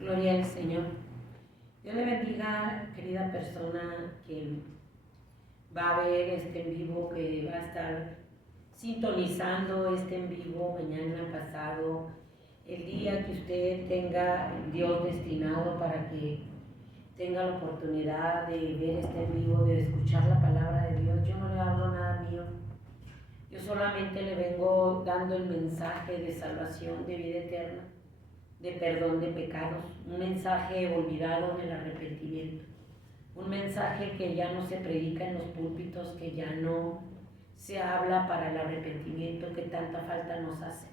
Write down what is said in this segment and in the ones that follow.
Gloria al Señor. Dios le bendiga, querida persona que va a ver este en vivo, que va a estar sintonizando este en vivo mañana, pasado, el día que usted tenga Dios destinado para que tenga la oportunidad de ver este en vivo, de escuchar la palabra de Dios. Yo no le hablo nada mío. Yo solamente le vengo dando el mensaje de salvación, de vida eterna, de perdón de pecados, un mensaje olvidado del arrepentimiento, un mensaje que ya no se predica en los púlpitos, que ya no se habla para el arrepentimiento que tanta falta nos hace.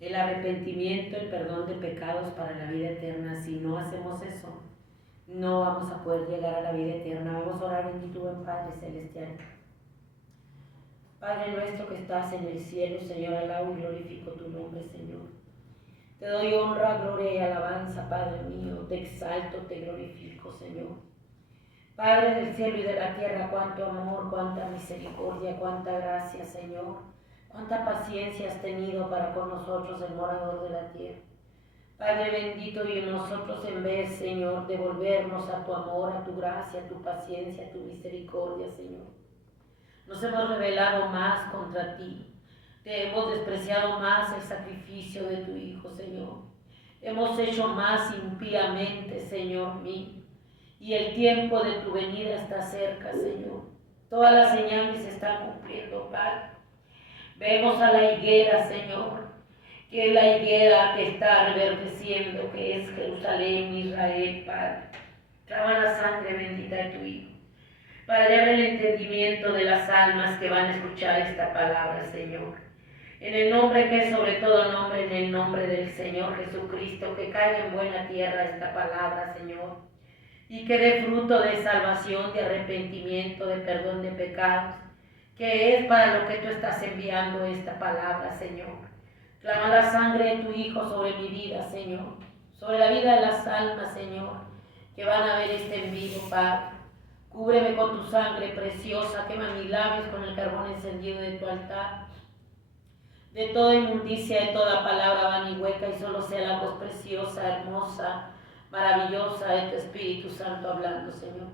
El arrepentimiento, el perdón de pecados para la vida eterna. Si no hacemos eso, no vamos a poder llegar a la vida eterna. Vamos a orar en tu buen Padre Celestial. Padre nuestro que estás en el cielo, Señor, alabo y glorifico tu nombre, Señor. Te doy honra, gloria y alabanza, Padre mío. Te exalto, te glorifico, Señor. Padre del cielo y de la tierra, cuánto amor, cuánta misericordia, cuánta gracia, Señor. Cuánta paciencia has tenido para con nosotros, el morador de la tierra. Padre bendito, y nosotros en vez, Señor, de volvernos a tu amor, a tu gracia, a tu paciencia, a tu misericordia, Señor, nos hemos rebelado más contra ti. Te hemos despreciado más el sacrificio de tu Hijo, Señor. Hemos hecho más impíamente, Señor mío. Y el tiempo de tu venida está cerca, Señor. Todas las señales se están cumpliendo, Padre. Vemos a la higuera, Señor, que es la higuera que está reverdeciendo, que es Jerusalén, Israel, Padre. Clama la sangre bendita de tu Hijo. Padre, abre el entendimiento de las almas que van a escuchar esta palabra, Señor. En el nombre que es sobre todo nombre, en el nombre del Señor Jesucristo, que caiga en buena tierra esta palabra, Señor, y que dé fruto de salvación, de arrepentimiento, de perdón de pecados, que es para lo que tú estás enviando esta palabra, Señor. Clama la sangre de tu Hijo sobre mi vida, Señor, sobre la vida de las almas, Señor, que van a ver este en vivo, Padre. Cúbreme con tu sangre preciosa, quema mis labios con el carbón encendido de tu altar. De toda inmundicia, de toda palabra vana y hueca, y solo sea la voz preciosa, hermosa, maravillosa de tu Espíritu Santo hablando, Señor.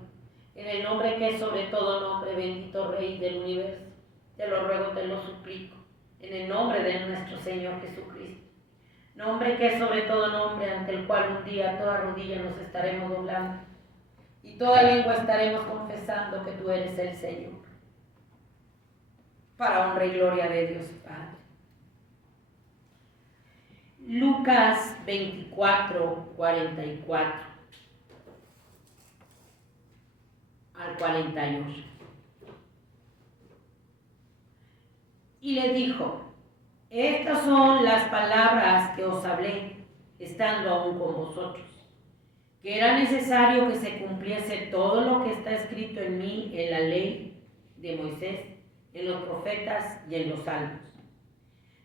En el nombre que es sobre todo nombre, bendito Rey del universo, te lo ruego, te lo suplico, en el nombre de nuestro Señor Jesucristo. Nombre que es sobre todo nombre, ante el cual un día toda rodilla nos estaremos doblando y toda lengua estaremos confesando que tú eres el Señor. Para honra y gloria de Dios Padre. Lucas 24, 44 al 48. Y les dijo: estas son las palabras que os hablé, estando aún con vosotros, que era necesario que se cumpliese todo lo que está escrito en mí, en la ley de Moisés, en los profetas y en los salmos.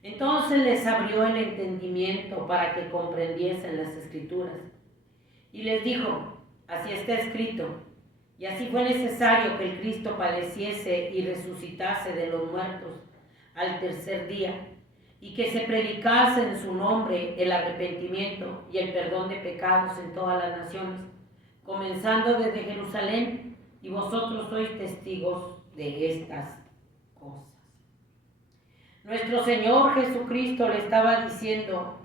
Entonces les abrió el entendimiento para que comprendiesen las escrituras. Y les dijo: así está escrito, y así fue necesario que el Cristo padeciese y resucitase de los muertos al tercer día, y que se predicase en su nombre el arrepentimiento y el perdón de pecados en todas las naciones, comenzando desde Jerusalén, y vosotros sois testigos de estas cosas. Nuestro Señor Jesucristo le estaba diciendo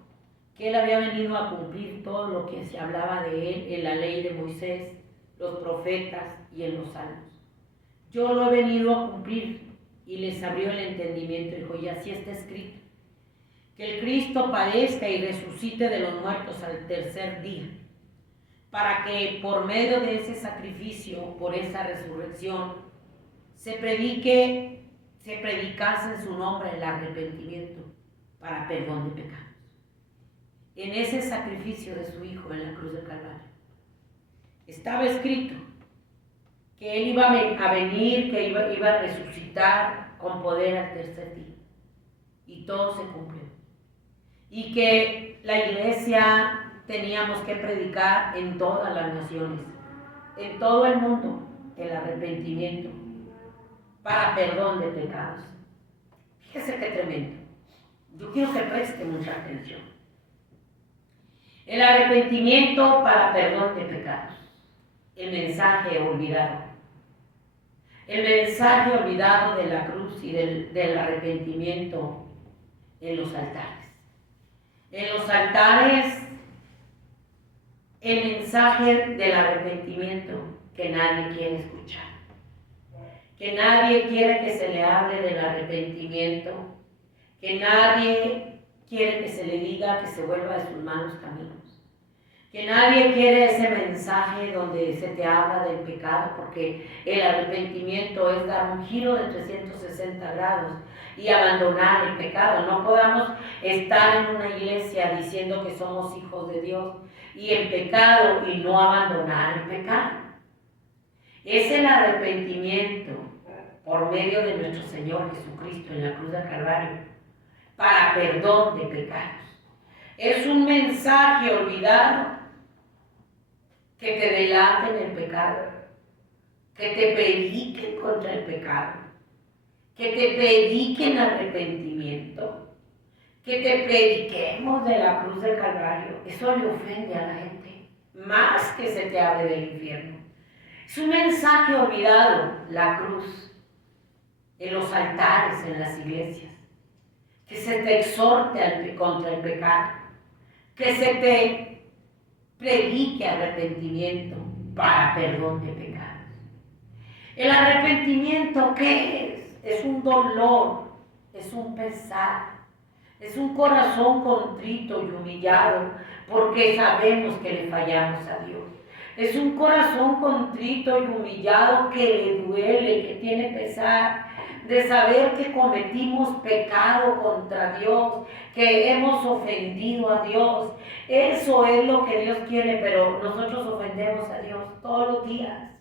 que Él había venido a cumplir todo lo que se hablaba de Él en la ley de Moisés, los profetas y en los salmos. Yo lo he venido a cumplir, y les abrió el entendimiento. Dijo: y así está escrito, que el Cristo padezca y resucite de los muertos al tercer día, para que por medio de ese sacrificio, por esa resurrección, se predicase en su nombre el arrepentimiento para perdón de pecados. En ese sacrificio de su Hijo en la cruz del Calvario estaba escrito que Él iba a venir, que iba a resucitar con poder al tercer día, y todo se cumplió. Y que la iglesia teníamos que predicar en todas las naciones, en todo el mundo, el arrepentimiento para perdón de pecados. Fíjese qué tremendo. Yo quiero que preste mucha atención. El arrepentimiento para perdón de pecados. El mensaje olvidado. El mensaje olvidado de la cruz y del arrepentimiento en los altares. En los altares, el mensaje del arrepentimiento que nadie quiere escuchar. Que nadie quiere que se le hable del arrepentimiento. Que nadie quiere que se le diga que se vuelva de sus malos caminos. Que nadie quiere ese mensaje donde se te habla del pecado, porque el arrepentimiento es dar un giro de 360 grados y abandonar el pecado. No podamos estar en una iglesia diciendo que somos hijos de Dios y en pecado y no abandonar el pecado. Es el arrepentimiento por medio de nuestro Señor Jesucristo en la cruz del Calvario para perdón de pecados. Es un mensaje olvidado que te delaten el pecado, que te prediquen contra el pecado, que te prediquen arrepentimiento, que te prediquemos de la cruz del Calvario. Eso le ofende a la gente, más que se te hable del infierno. Es un mensaje olvidado, la cruz, en los altares, en las iglesias, que se te exhorte contra el pecado, que se te predique arrepentimiento para perdón de pecados. El arrepentimiento, ¿qué es? Es un dolor, es un pesar, es un corazón contrito y humillado porque sabemos que le fallamos a Dios. Es un corazón contrito y humillado que le duele, que tiene pesar de saber que cometimos pecado contra Dios, que hemos ofendido a Dios. Eso es lo que Dios quiere, pero nosotros ofendemos a Dios todos los días,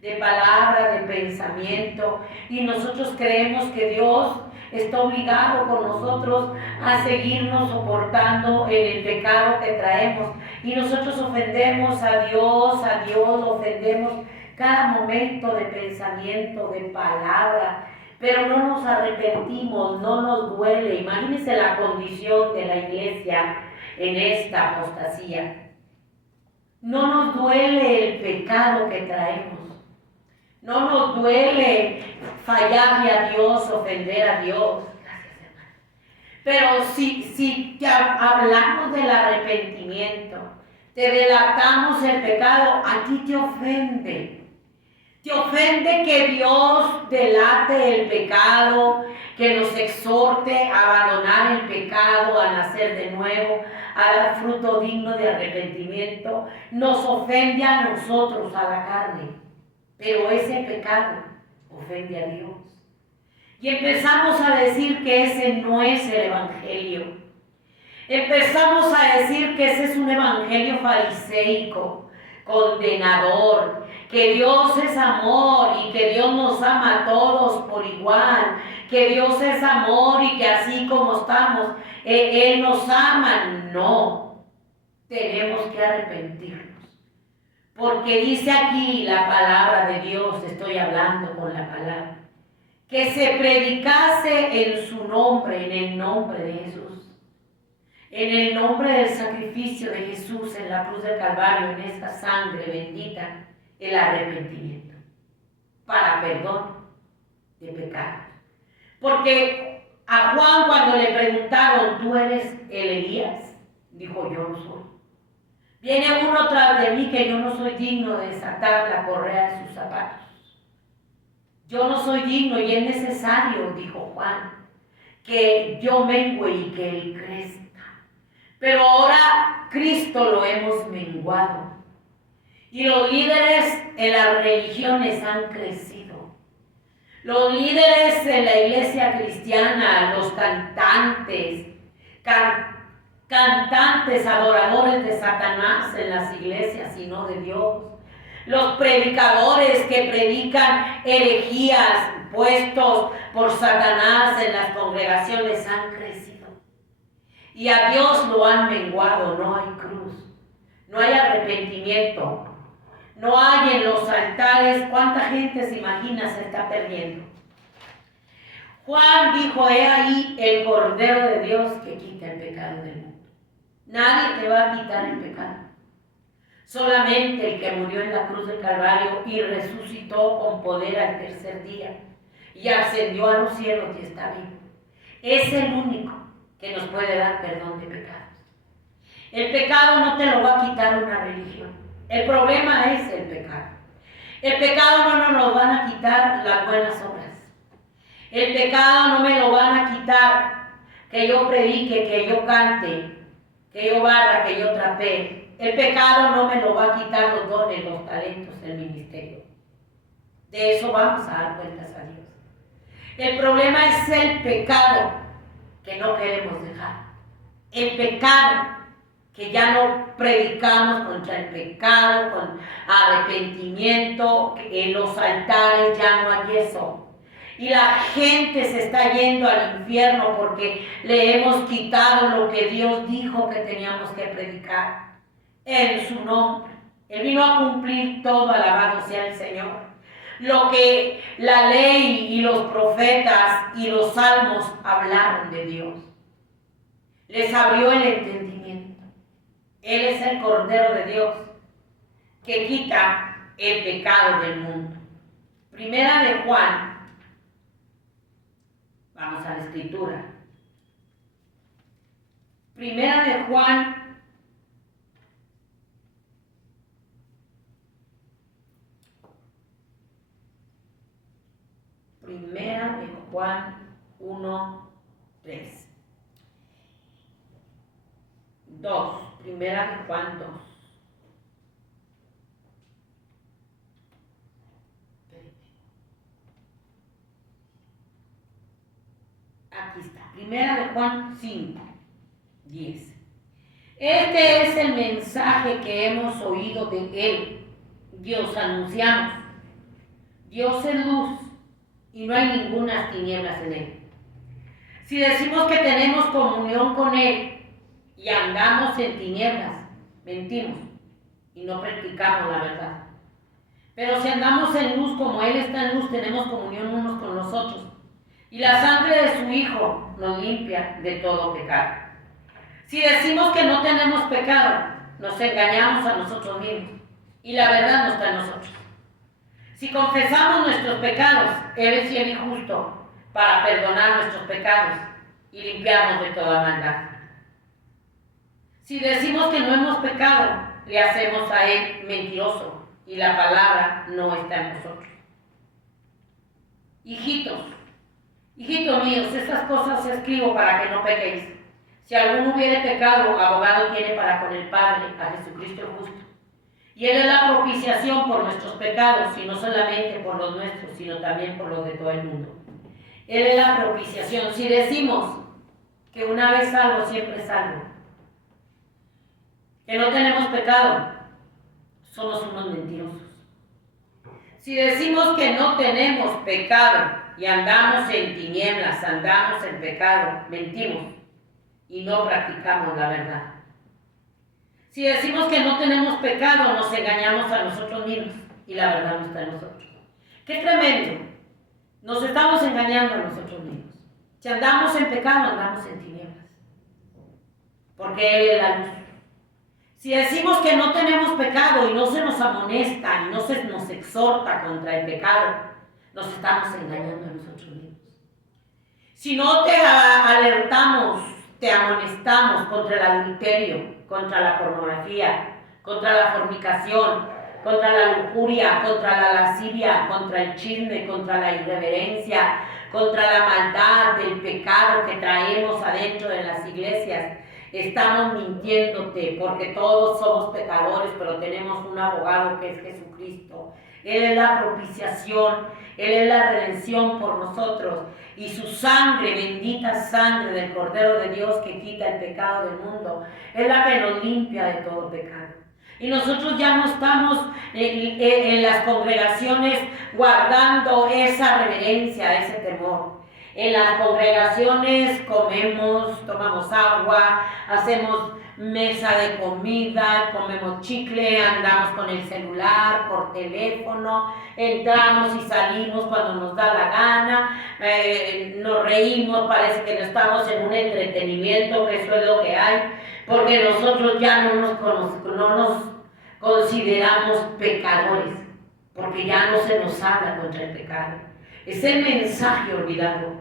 de palabra, de pensamiento, y nosotros creemos que Dios está obligado con nosotros a seguirnos soportando en el pecado que traemos, y nosotros ofendemos a Dios, lo ofendemos cada momento de pensamiento, de palabra, pero no nos arrepentimos, no nos duele. Imagínense la condición de la iglesia en esta apostasía. No nos duele el pecado que traemos, no nos duele fallarle a Dios, ofender a Dios. Gracias, hermano. Pero si te hablamos del arrepentimiento, te delatamos el pecado, a ti te ofende. Te ofende que Dios delate el pecado, que nos exhorte a abandonar el pecado, a nacer de nuevo, a dar fruto digno de arrepentimiento. Nos ofende a nosotros, a la carne, pero ese pecado ofende a Dios. Y empezamos a decir que ese no es el evangelio. Empezamos a decir que ese es un evangelio fariseico, condenador, que Dios es amor y que Dios nos ama a todos por igual, que Dios es amor y que así como estamos, Él nos ama. No, tenemos que arrepentirnos, porque dice aquí la palabra de Dios, estoy hablando con la palabra, que se predicase en su nombre, en el nombre de Jesús. En el nombre del sacrificio de Jesús en la cruz del Calvario, en esa sangre bendita, el arrepentimiento para perdón de pecados. Porque a Juan, cuando le preguntaron, ¿tú eres el Elías?, dijo, yo no soy. Viene uno tras de mí que yo no soy digno de desatar la correa de sus zapatos. Yo no soy digno y es necesario, dijo Juan, que yo mengüe y que él crezca. Pero ahora Cristo lo hemos menguado. Y los líderes en las religiones han crecido. Los líderes en la iglesia cristiana, los cantantes, cantantes adoradores de Satanás en las iglesias y no de Dios. Los predicadores que predican herejías puestos por Satanás en las congregaciones han crecido. Y a Dios lo han menguado, no hay cruz, no hay arrepentimiento, no hay en los altares. ¿Cuánta gente se imagina se está perdiendo? Juan dijo, he ahí el Cordero de Dios que quita el pecado del mundo. Nadie te va a quitar el pecado. Solamente el que murió en la cruz del Calvario y resucitó con poder al tercer día y ascendió a los cielos y está vivo. Es el único que nos puede dar perdón de pecados. El pecado no te lo va a quitar una religión. El problema es el pecado. El pecado no nos van a quitar las buenas obras. El pecado no me lo van a quitar que yo predique, que yo cante, que yo barra, que yo trapee. El pecado no me lo va a quitar los dones, los talentos, el ministerio. De eso vamos a dar cuentas a Dios. El problema es el pecado que no queremos dejar. El pecado que ya no predicamos contra el pecado, con arrepentimiento, en los altares ya no hay eso. Y la gente se está yendo al infierno porque le hemos quitado lo que Dios dijo que teníamos que predicar en su nombre. Él vino a cumplir todo, alabado sea el Señor. Lo que la ley y los profetas y los salmos hablaron de Dios. Les abrió el entendimiento. Él es el Cordero de Dios que quita el pecado del mundo. Primera de Juan. Vamos a la escritura. Primera de Juan. Primera de Juan 1:3. 2. Primera de Juan 2. Aquí está. Primera de Juan 5:10. Este es el mensaje que hemos oído de Él. Dios anunciamos. Dios es luz y no hay ninguna tinieblas en Él. Si decimos que tenemos comunión con Él y andamos en tinieblas, mentimos y no practicamos la verdad. Pero si andamos en luz como Él está en luz, tenemos comunión unos con los otros. Y la sangre de su Hijo nos limpia de todo pecado. Si decimos que no tenemos pecado, nos engañamos a nosotros mismos y la verdad no está en nosotros. Si confesamos nuestros pecados, Él es fiel y justo para perdonar nuestros pecados y limpiarnos de toda maldad. Si decimos que no hemos pecado, le hacemos a Él mentiroso y la palabra no está en nosotros. Hijitos míos, estas cosas escribo para que no pequéis. Si alguno hubiere pecado, abogado tiene para con el Padre, a Jesucristo el justo. Y Él es la propiciación por nuestros pecados, y no solamente por los nuestros, sino también por los de todo el mundo. Él es la propiciación. Si decimos que una vez salvo, siempre salvo, que no tenemos pecado, somos unos mentirosos. Si decimos que no tenemos pecado y andamos en tinieblas, andamos en pecado, mentimos y no practicamos la verdad. Si decimos que no tenemos pecado, nos engañamos a nosotros mismos y la verdad no está en nosotros. ¡Qué tremendo! Nos estamos engañando a nosotros mismos. Si andamos en pecado, andamos en tinieblas, porque Él es la luz. Si decimos que no tenemos pecado y no se nos amonesta y no se nos exhorta contra el pecado, nos estamos engañando a nosotros mismos. Si no te alertamos, te amonestamos contra el adulterio, contra la pornografía, contra la fornicación, contra la lujuria, contra la lascivia, contra el chisme, contra la irreverencia, contra la maldad del pecado que traemos adentro de las iglesias, estamos mintiéndote, porque todos somos pecadores, pero tenemos un abogado que es Jesucristo. Él es la propiciación, Él es la redención por nosotros, y su sangre, bendita sangre del Cordero de Dios que quita el pecado del mundo, es la que nos limpia de todo pecado. Y nosotros ya no estamos en las congregaciones guardando esa reverencia, ese temor. En las congregaciones comemos, tomamos agua, hacemos mesa de comida, comemos chicle, andamos con el celular, por teléfono, entramos y salimos cuando nos da la gana, nos reímos, parece que no estamos en un entretenimiento, que eso es lo que hay, porque nosotros ya no nos consideramos pecadores, porque ya no se nos habla contra el pecado. Es el mensaje olvidado.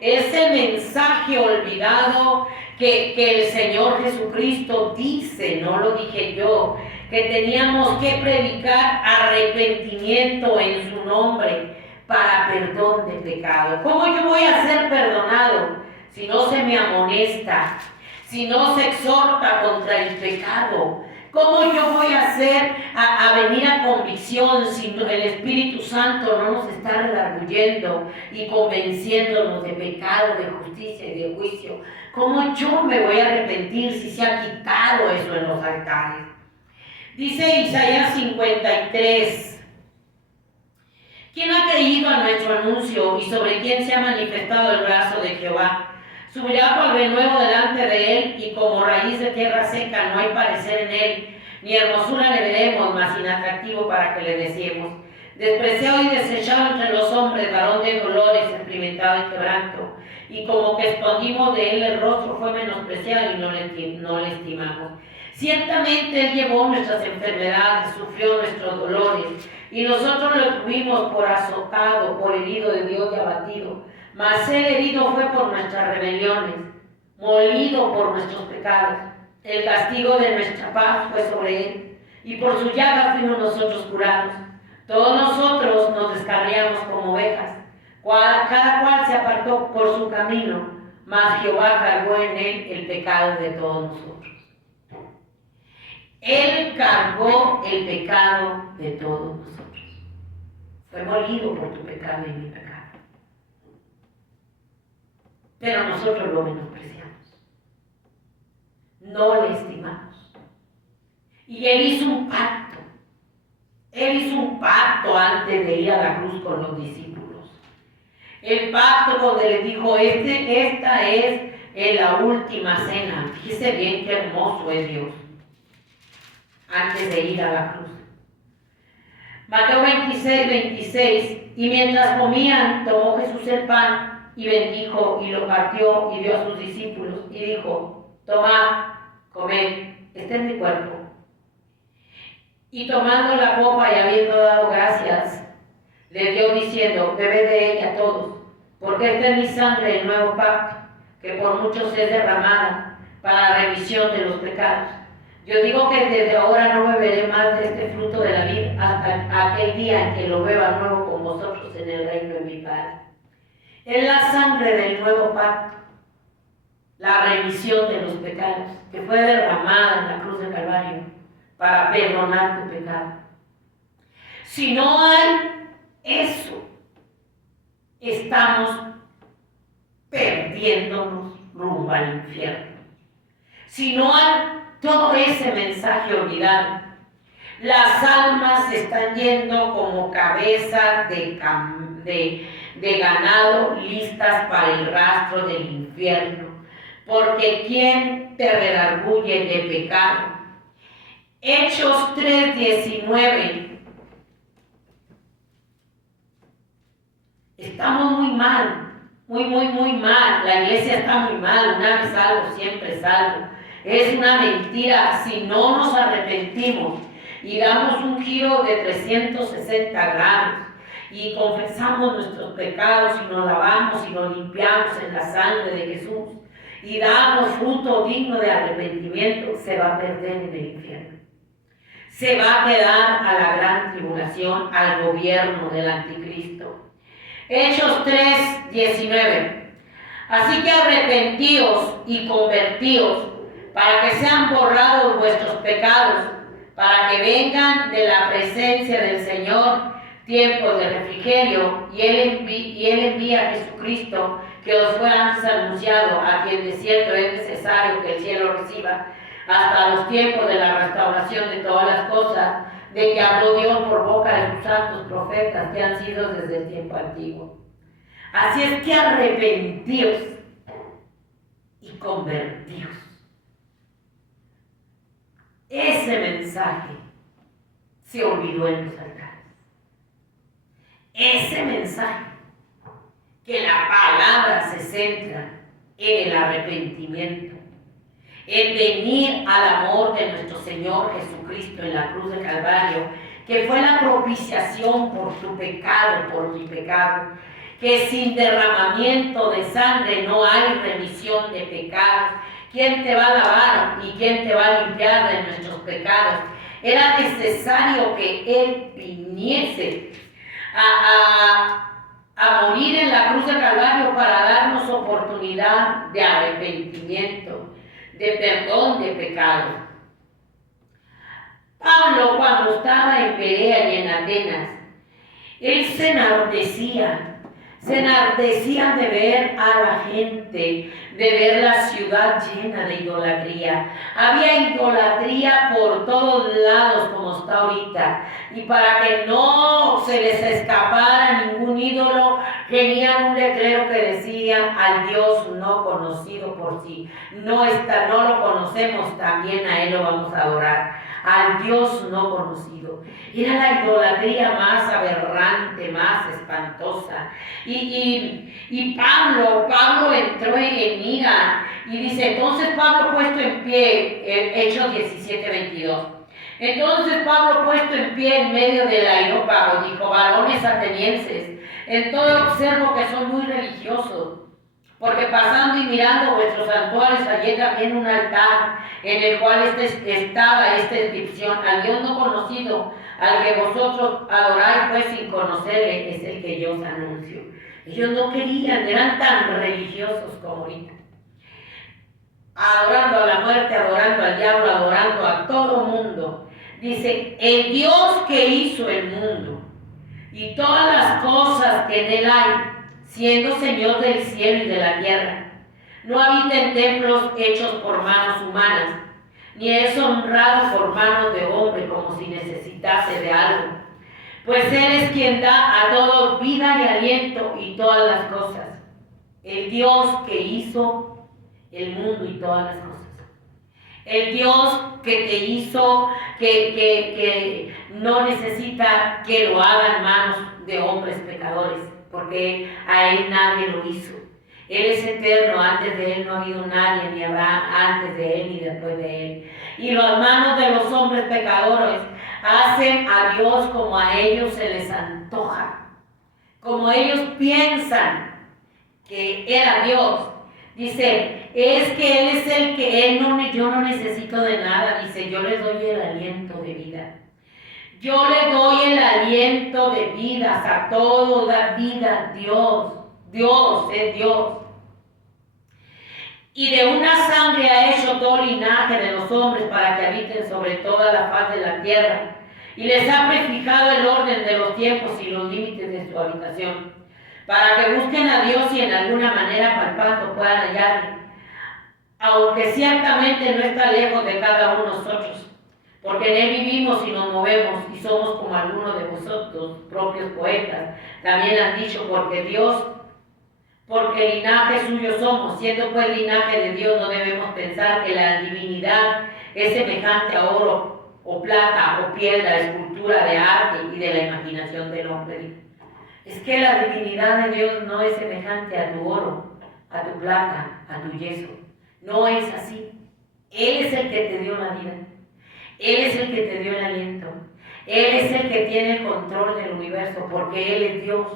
Ese mensaje olvidado que el Señor Jesucristo dice, no lo dije yo, que teníamos que predicar arrepentimiento en su nombre para perdón de pecado. ¿Cómo yo voy a ser perdonado si no se me amonesta, si no se exhorta contra el pecado? ¿Cómo yo voy a hacer a venir a convicción si el Espíritu Santo no nos está redarguyendo y convenciéndonos de pecado, de justicia y de juicio? ¿Cómo yo me voy a arrepentir si se ha quitado eso en los altares? Dice Isaías 53. ¿Quién ha creído a nuestro anuncio y sobre quién se ha manifestado el brazo de Jehová? Subirá por renuevo delante de él, y como raíz de tierra seca no hay parecer en él, ni hermosura le veremos, mas inatractivo para que le deseemos. Despreciado y desechado entre los hombres, varón de dolores, experimentado en quebranto, y como que escondimos de él el rostro, fue menospreciado y no le estimamos. Ciertamente él llevó nuestras enfermedades, sufrió nuestros dolores, y nosotros lo tuvimos por azotado, por herido de Dios y abatido. Mas él herido fue por nuestras rebeliones, molido por nuestros pecados. El castigo de nuestra paz fue sobre él, y por su llaga fuimos nosotros curados. Todos nosotros nos descarriamos como ovejas, cada cual se apartó por su camino, mas Jehová cargó en él el pecado de todos nosotros. Él cargó el pecado de todos nosotros. Fue molido por tu pecado y mi pecado. Pero nosotros lo menospreciamos, no le estimamos. Y él hizo un pacto. Él hizo un pacto antes de ir a la cruz con los discípulos. El pacto donde les dijo, esta es la última cena. Fíjese bien qué hermoso es Dios. Antes de ir a la cruz. Mateo 26. Y mientras comían, tomó Jesús el pan y bendijo y lo partió y dio a sus discípulos y dijo, tomad, comed, este es mi cuerpo. Y tomando la copa y habiendo dado gracias, le dio diciendo, bebed de ella todos, porque esta es mi sangre del nuevo pacto, que por muchos es derramada para la remisión de los pecados. Yo digo que desde ahora no beberé más de este fruto de la vid hasta aquel día en que lo beba nuevo con vosotros en el reino de mi Padre. Es la sangre del nuevo pacto, la remisión de los pecados, que fue derramada en la cruz del Calvario para perdonar tu pecado. Si no hay eso, estamos perdiéndonos rumbo al infierno. Si no hay todo ese mensaje olvidado, las almas están yendo como cabezas de ganado listas para el rastro del infierno, porque ¿quién te redarguye de pecado? Hechos 3:19. Estamos muy mal, muy mal. La iglesia está muy mal. Una vez salvo, siempre salvo. Es una mentira. Si no nos arrepentimos y damos un giro de 360 grados y confesamos nuestros pecados y nos lavamos y nos limpiamos en la sangre de Jesús y damos fruto digno de arrepentimiento, se va a perder en el infierno. Se va a quedar a la gran tribulación, al gobierno del anticristo. Hechos 3:19. Así que arrepentíos y convertíos para que sean borrados vuestros pecados, para que vengan de la presencia del Señor tiempos de refrigerio, y Él envía a Jesucristo, que os fue antes anunciado, a quien de cierto es necesario que el cielo reciba, hasta los tiempos de la restauración de todas las cosas, de que habló Dios por boca de sus santos profetas, que han sido desde el tiempo antiguo. Así es que arrepentíos y convertíos. Ese mensaje se olvidó en los altares. Ese mensaje, que la palabra se centra en el arrepentimiento, en venir al amor de nuestro Señor Jesucristo en la cruz del Calvario, que fue la propiciación por tu pecado, por mi pecado, que sin derramamiento de sangre no hay remisión de pecados. ¿Quién te va a lavar y quién te va a limpiar de nuestros pecados? Era necesario que Él viniese a morir en la cruz del Calvario para darnos oportunidad de arrepentimiento, de perdón de pecados. Pablo, cuando estaba en Berea y en Atenas, él se enardecía de ver a la gente, de ver la ciudad llena de idolatría. Había idolatría por todos lados como está ahorita. Y para que no se les escapara ningún ídolo, tenían un letrero que decía: al Dios no conocido por sí. No lo conocemos, también a Él lo vamos a adorar. Al Dios no conocido. Era la idolatría más aberrante, más espantosa. Y Pablo entró en ira y dice, entonces Pablo puesto en pie, Hechos 17:22. Entonces Pablo puesto en pie en medio del areópago dijo, varones atenienses, en todo observo que son muy religiosos, porque pasando y mirando vuestros santuarios hallé también un altar en el cual estaba esta inscripción: al Dios no conocido, al que vosotros adoráis pues sin conocerle, es el que yo os anuncio. Ellos no querían, eran tan religiosos como ahorita, adorando a la muerte, adorando al diablo, adorando a todo mundo. Dice, el Dios que hizo el mundo y todas las cosas que en él hay, siendo Señor del cielo y de la tierra, no habita en templos hechos por manos humanas, ni es honrado por manos de hombre como si necesitase de algo, pues Él es quien da a todos vida y aliento y todas las cosas. El Dios que hizo el mundo y todas las cosas. El Dios que te hizo, que no necesita que lo hagan manos de hombres pecadores, porque a Él nadie lo hizo. Él es eterno, antes de Él no ha habido nadie, ni habrá antes de Él ni después de Él. Y las manos de los hombres pecadores hacen a Dios como a ellos se les antoja, como ellos piensan que era Dios. Dice, es que Él es el que yo no necesito de nada. Dice, yo les doy el aliento de vida. Yo le doy el aliento de vida, a todo da vida Dios. Dios es Dios. Y de una sangre ha hecho todo linaje de los hombres para que habiten sobre toda la faz de la tierra. Y les ha prefijado el orden de los tiempos y los límites de su habitación, para que busquen a Dios y en alguna manera palpando puedan hallarle, aunque ciertamente no está lejos de cada uno de nosotros, porque en Él vivimos y nos movemos y somos como algunos de vosotros, propios poetas, también han dicho, porque linaje suyo somos. Siendo pues linaje de Dios, no debemos pensar que la divinidad es semejante a oro o plata o piedra, escultura de arte y de la imaginación del hombre. Es que la divinidad de Dios no es semejante a tu oro, a tu plata, a tu yeso. No es así. Él es el que te dio la vida. Él es el que te dio el aliento. Él es el que tiene el control del universo, porque Él es Dios.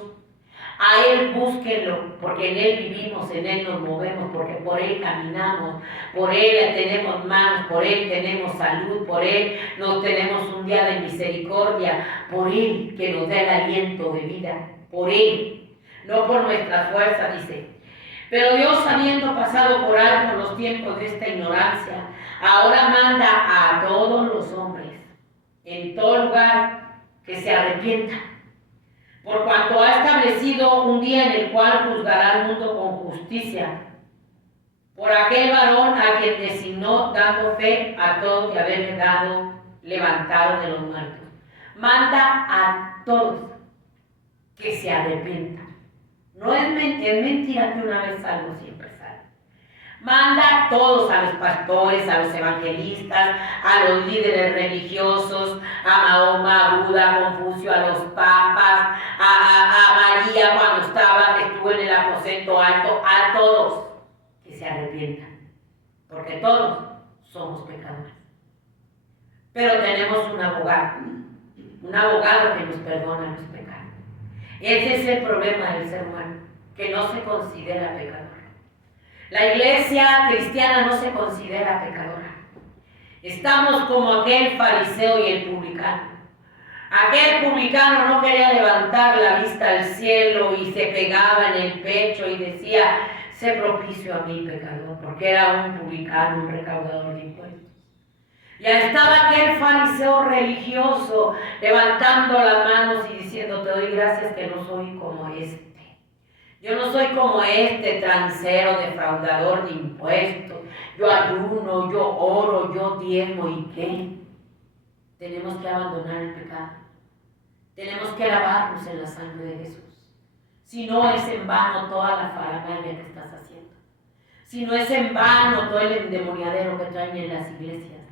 A Él búsquenlo, porque en Él vivimos, en Él nos movemos, porque por Él caminamos, por Él tenemos manos, por Él tenemos salud, por Él nos tenemos un día de misericordia, por Él que nos da el aliento de vida, por Él, no por nuestra fuerza, dice. Pero Dios, habiendo pasado por alto los tiempos de esta ignorancia, ahora manda a todos los hombres, en todo lugar, que se arrepientan. Por cuanto ha establecido un día en el cual juzgará al mundo con justicia, por aquel varón a quien designó, dando fe a todos y haberle dado levantado de los muertos. Manda a todos que se arrepientan. No es mentira que una vez salgo siempre salgo. Manda a todos, a los pastores, a los evangelistas, a los líderes religiosos, a Mahoma, a Buda, a Confucio, a los papas, a María cuando que estuvo en el aposento alto, a todos que se arrepientan. Porque todos somos pecadores. Pero tenemos un abogado que nos perdona los pecados. Ese es el problema del ser humano, que no se considera pecador. La iglesia cristiana no se considera pecadora. Estamos como aquel fariseo y el publicano. Aquel publicano no quería levantar la vista al cielo y se pegaba en el pecho y decía: sé propicio a mí, pecador, porque era un publicano, un recaudador de impuestos. Ya estaba aquel fariseo religioso levantando las manos y diciendo: te doy gracias que no soy como este. Yo no soy como este transero, defraudador de impuestos. Yo ayuno, yo oro, yo diezmo. ¿Y qué? Tenemos que abandonar el pecado. Tenemos que lavarnos en la sangre de Jesús. Si no es en vano toda la faramaña que estás haciendo. Si no es en vano todo el endemoniadero que traen en las iglesias.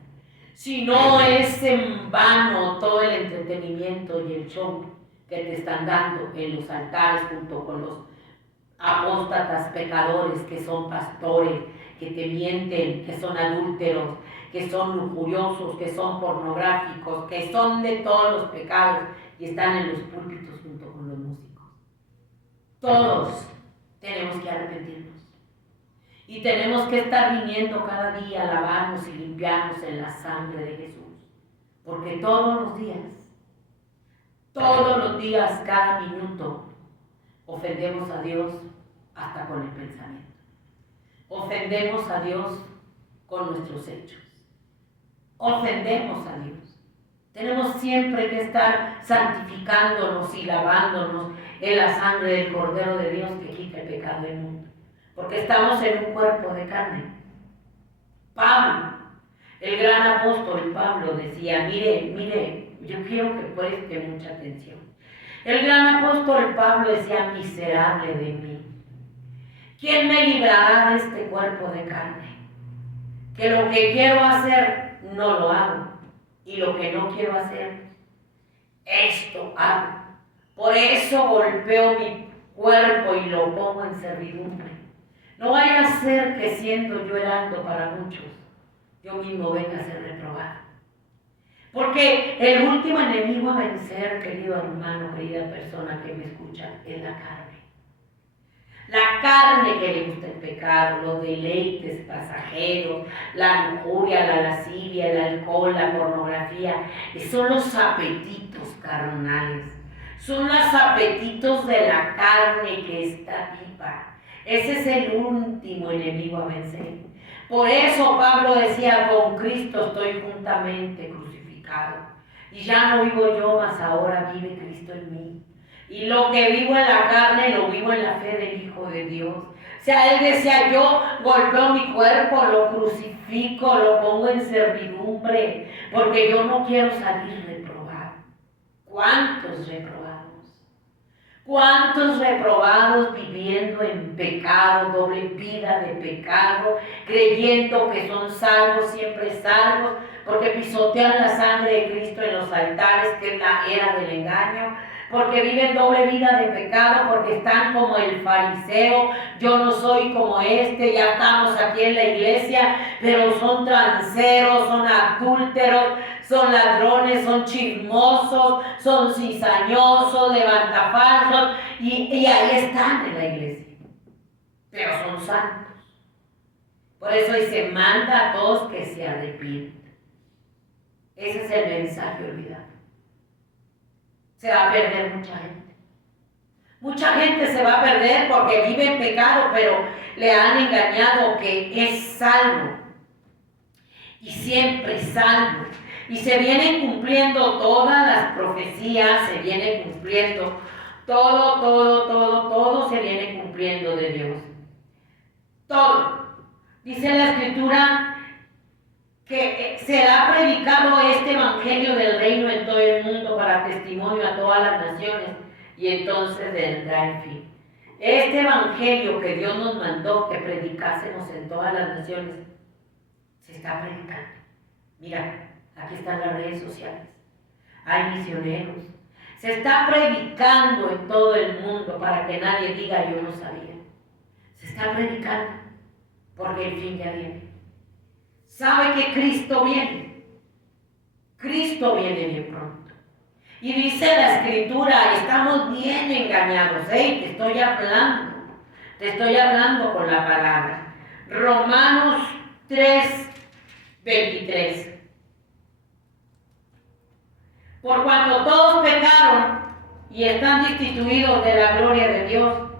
Si no es en vano todo el entretenimiento y el show que te están dando en los altares junto con los apóstatas pecadores que son pastores, que te mienten, que son adúlteros, que son lujuriosos, que son pornográficos, que son de todos los pecados y están en los púlpitos junto con los músicos. Todos tenemos que arrepentirnos y tenemos que estar viniendo cada día a lavarnos y limpiarnos en la sangre de Jesús, porque todos los días, cada minuto, ofendemos a Dios hasta con el pensamiento. Ofendemos a Dios con nuestros hechos. Ofendemos a Dios. Tenemos siempre que estar santificándonos y lavándonos en la sangre del Cordero de Dios que quita el pecado del mundo. Porque estamos en un cuerpo de carne. Pablo, el gran apóstol Pablo decía: mire, yo quiero que preste mucha atención. El gran apóstol Pablo decía: miserable de mí. ¿Quién me librará de este cuerpo de carne? Que lo que quiero hacer no lo hago, y lo que no quiero hacer, esto hago. Por eso golpeo mi cuerpo y lo pongo en servidumbre. No vaya a ser que siendo yo heraldo para muchos, yo mismo venga a ser reprobado. Porque el último enemigo a vencer, querido hermano, querida persona que me escucha, es la carne. La carne que le gusta el pecado, los deleites pasajeros, la lujuria, la lascivia, el alcohol, la pornografía, son los apetitos carnales. Son los apetitos de la carne que está viva. Ese es el último enemigo a vencer. Por eso Pablo decía: con Cristo estoy juntamente crucificado. Y ya no vivo yo, mas ahora vive Cristo en mí. Y lo que vivo en la carne, lo vivo en la fe del Hijo de Dios. O sea, él decía: yo golpeo mi cuerpo, lo crucifico, lo pongo en servidumbre, porque yo no quiero salir reprobado. ¿Cuántos reprobados? ¿Cuántos reprobados viviendo en pecado, doble vida de pecado, creyendo que son salvos, siempre salvos, porque pisotean la sangre de Cristo en los altares, que es la era del engaño? Porque viven doble vida de pecado, porque están como el fariseo: yo no soy como este, ya estamos aquí en la iglesia, pero son transeros, son adúlteros, son ladrones, son chismosos, son cizañosos, levantafalsos, y ahí están en la iglesia, pero son santos. Por eso dice: manda a todos que se arrepientan. Ese es el mensaje olvidado. Se va a perder mucha gente. Mucha gente se va a perder porque vive en pecado, pero le han engañado que es salvo. Y siempre salvo. Y se vienen cumpliendo todas las profecías, se viene cumpliendo todo se viene cumpliendo de Dios. Todo. Dice la Escritura que será predicado este evangelio del reino en todo el mundo para testimonio a todas las naciones, y entonces vendrá el fin. Este evangelio que Dios nos mandó que predicásemos en todas las naciones, se está predicando. Mira, aquí están las redes sociales, hay misioneros, se está predicando en todo el mundo para que nadie diga: yo no sabía. Se está predicando porque el fin ya viene. sabe que Cristo viene. Cristo viene bien pronto. Y dice la Escritura, estamos bien engañados. Hey, te estoy hablando con la palabra. Romanos 3:23. Por cuanto todos pecaron y están destituidos de la gloria de Dios,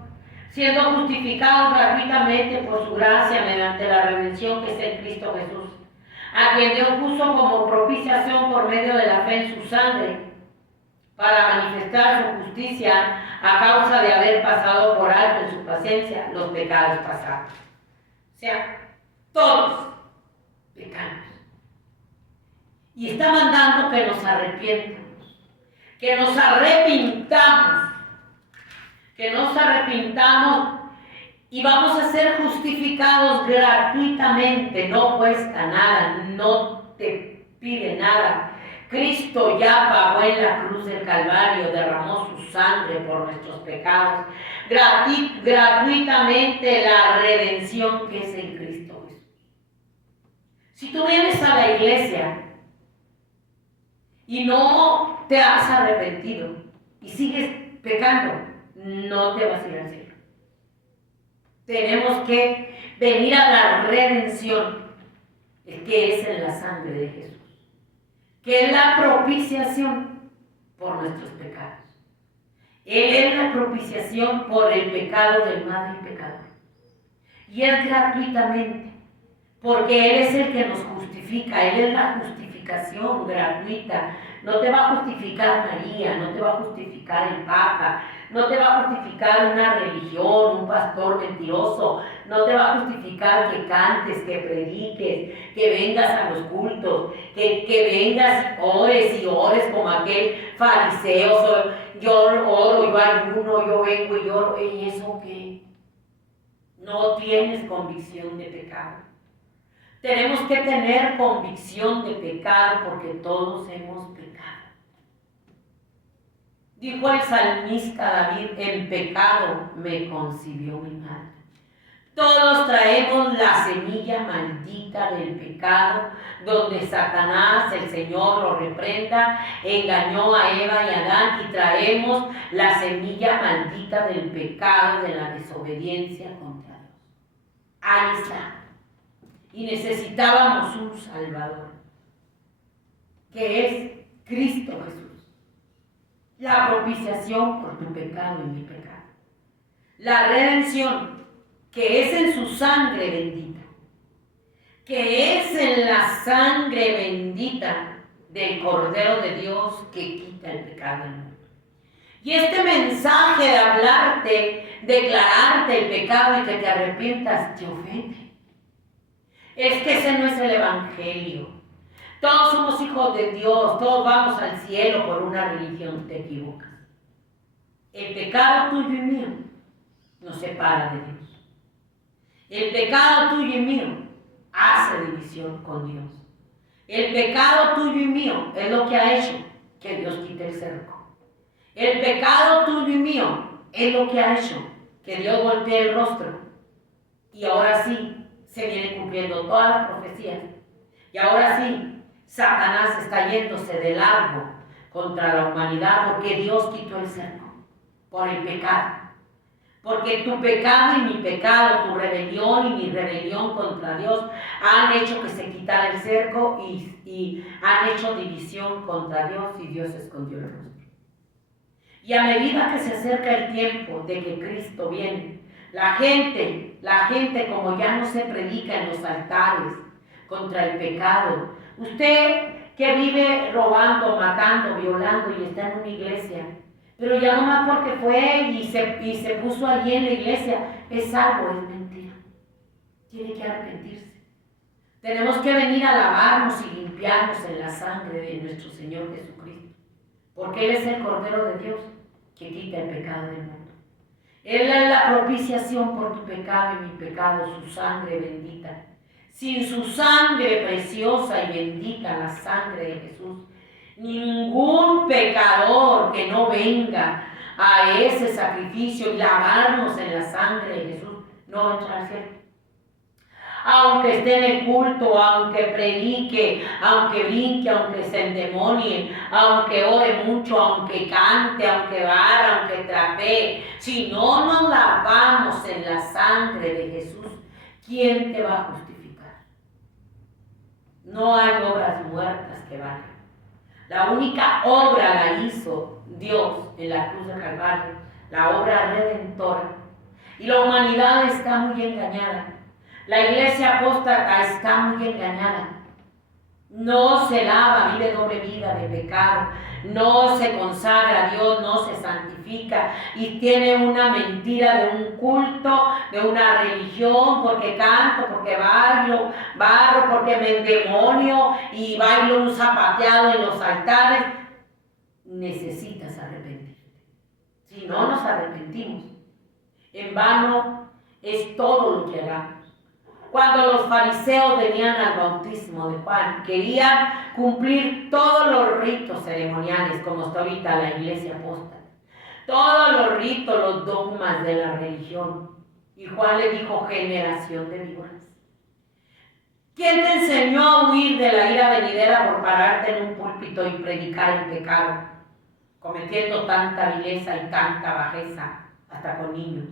siendo justificados gratuitamente por su gracia mediante la redención que es en Cristo Jesús, a quien Dios puso como propiciación por medio de la fe en su sangre, para manifestar su justicia a causa de haber pasado por alto en su paciencia los pecados pasados. O sea, todos pecamos. Y está mandando que nos arrepientamos, que nos arrepintamos y vamos a ser justificados gratuitamente. No cuesta nada, no te pide nada. Cristo ya pagó en la cruz del Calvario, derramó su sangre por nuestros pecados. Gratuitamente la redención que es en Cristo Jesús. Si tú vienes a la iglesia y no te has arrepentido y sigues pecando, no te vas a ir al cielo. Tenemos que venir a la redención, que es en la sangre de Jesús, que es la propiciación por nuestros pecados. Él es la propiciación por el pecado del mal y pecador. Y es gratuitamente, porque Él es el que nos justifica, Él es la justificación gratuita. No te va a justificar María, no te va a justificar el Papa, no te va a justificar una religión, un pastor mentiroso, no te va a justificar que cantes, que prediques, que vengas a los cultos, que vengas, ores y ores como aquel fariseo. Yo oro, yo ayuno, yo vengo y oro. ¿Y eso qué? No tienes convicción de pecado. Tenemos que tener convicción de pecado porque todos hemos pecado. Dijo el salmista David, en pecado me concibió mi madre. Todos traemos la semilla maldita del pecado, donde Satanás, el Señor, lo reprenda, engañó a Eva y a Adán, y traemos la semilla maldita del pecado, de la desobediencia contra Dios. Ahí está. Y necesitábamos un Salvador, que es Cristo Jesús. La propiciación por tu pecado y mi pecado. La redención, que es en su sangre bendita. Que es en la sangre bendita del Cordero de Dios que quita el pecado del mundo. Y este mensaje de hablarte, declararte el pecado y que te arrepientas, te ofende. Es que ese no es el Evangelio. Todos somos hijos de Dios, todos vamos al cielo por una religión, te equivocas. El pecado tuyo y mío nos separa de Dios. El pecado tuyo y mío hace división con Dios. El pecado tuyo y mío es lo que ha hecho que Dios quite el cerco. El pecado tuyo y mío es lo que ha hecho que Dios voltee el rostro. Y ahora sí se vienen cumpliendo todas las profecías. Y ahora sí, Satanás está yéndose de largo contra la humanidad porque Dios quitó el cerco por el pecado. Porque tu pecado y mi pecado, tu rebelión y mi rebelión contra Dios han hecho que se quitara el cerco y han hecho división contra Dios y Dios escondió el rostro. Y a medida que se acerca el tiempo de que Cristo viene, la gente como ya no se predica en los altares contra el pecado. Usted que vive robando, matando, violando y está en una iglesia, pero ya nomás porque fue y se puso allí en la iglesia, es algo, es mentira. Tiene que arrepentirse. Tenemos que venir a lavarnos y limpiarnos en la sangre de nuestro Señor Jesucristo, porque Él es el Cordero de Dios que quita el pecado del mundo. Él es la propiciación por tu pecado y mi pecado, su sangre bendita. Sin su sangre preciosa y bendita, la sangre de Jesús, ningún pecador que no venga a ese sacrificio y lavarnos en la sangre de Jesús no va a entrar al cielo. aunque esté en el culto, aunque predique, aunque brinque, aunque se endemonie, aunque ore mucho, aunque cante, aunque barra, aunque trapee, si no nos lavamos en la sangre de Jesús, ¿quién te va a justificar? No hay obras muertas que valgan. La única obra la hizo Dios en la cruz de Calvario, la obra redentora. Y la humanidad está muy engañada. La iglesia apóstata está muy engañada. No se lava, vive doble vida de pecado. No se consagra a Dios, no se santifica y tiene una mentira de un culto, de una religión, porque canto, porque barro, porque me endemonio y bailo un zapateado en los altares. Necesitas arrepentirte. Si no nos arrepentimos, en vano es todo lo que hagamos. Cuando los fariseos venían al bautismo de Juan, querían cumplir todos los ritos ceremoniales, como está ahorita la iglesia apóstata, todos los ritos, los dogmas de la religión. Y Juan le dijo: generación de víboras. ¿Quién te enseñó a huir de la ira venidera por pararte en un púlpito y predicar el pecado, cometiendo tanta vileza y tanta bajeza, hasta con niños?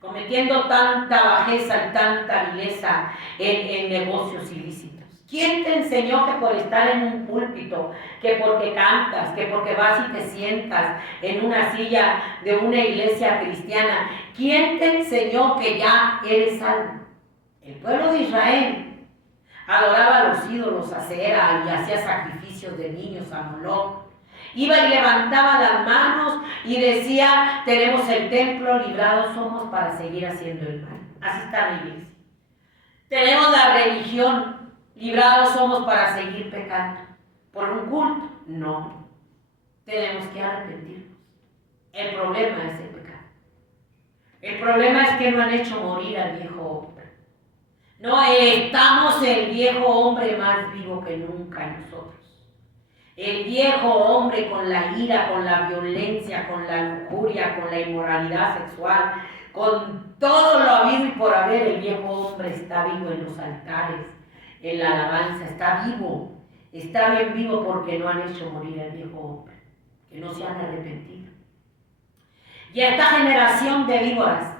Cometiendo tanta bajeza y tanta vileza en negocios ilícitos. ¿Quién te enseñó que por estar en un púlpito, que porque cantas, que porque vas y te sientas en una silla de una iglesia cristiana, quién te enseñó que ya eres salvo? El pueblo de Israel adoraba a los ídolos, a Acera, y hacía sacrificios de niños a Moloc. Iba y levantaba las manos y decía: tenemos el templo, librados somos para seguir haciendo el mal. Así está la iglesia. Tenemos la religión, librados somos para seguir pecando. ¿Por un culto? No. Tenemos que arrepentirnos. El problema es el pecado. El problema es que no han hecho morir al viejo hombre. No, estamos el viejo hombre más vivo que nunca en nosotros. El viejo hombre con la ira, con la violencia, con la lujuria, con la inmoralidad sexual, con todo lo habido y por haber, el viejo hombre está vivo en los altares, en la alabanza, está vivo. Está bien vivo porque no han hecho morir al viejo hombre, que no se han arrepentido. Y esta generación de víboras,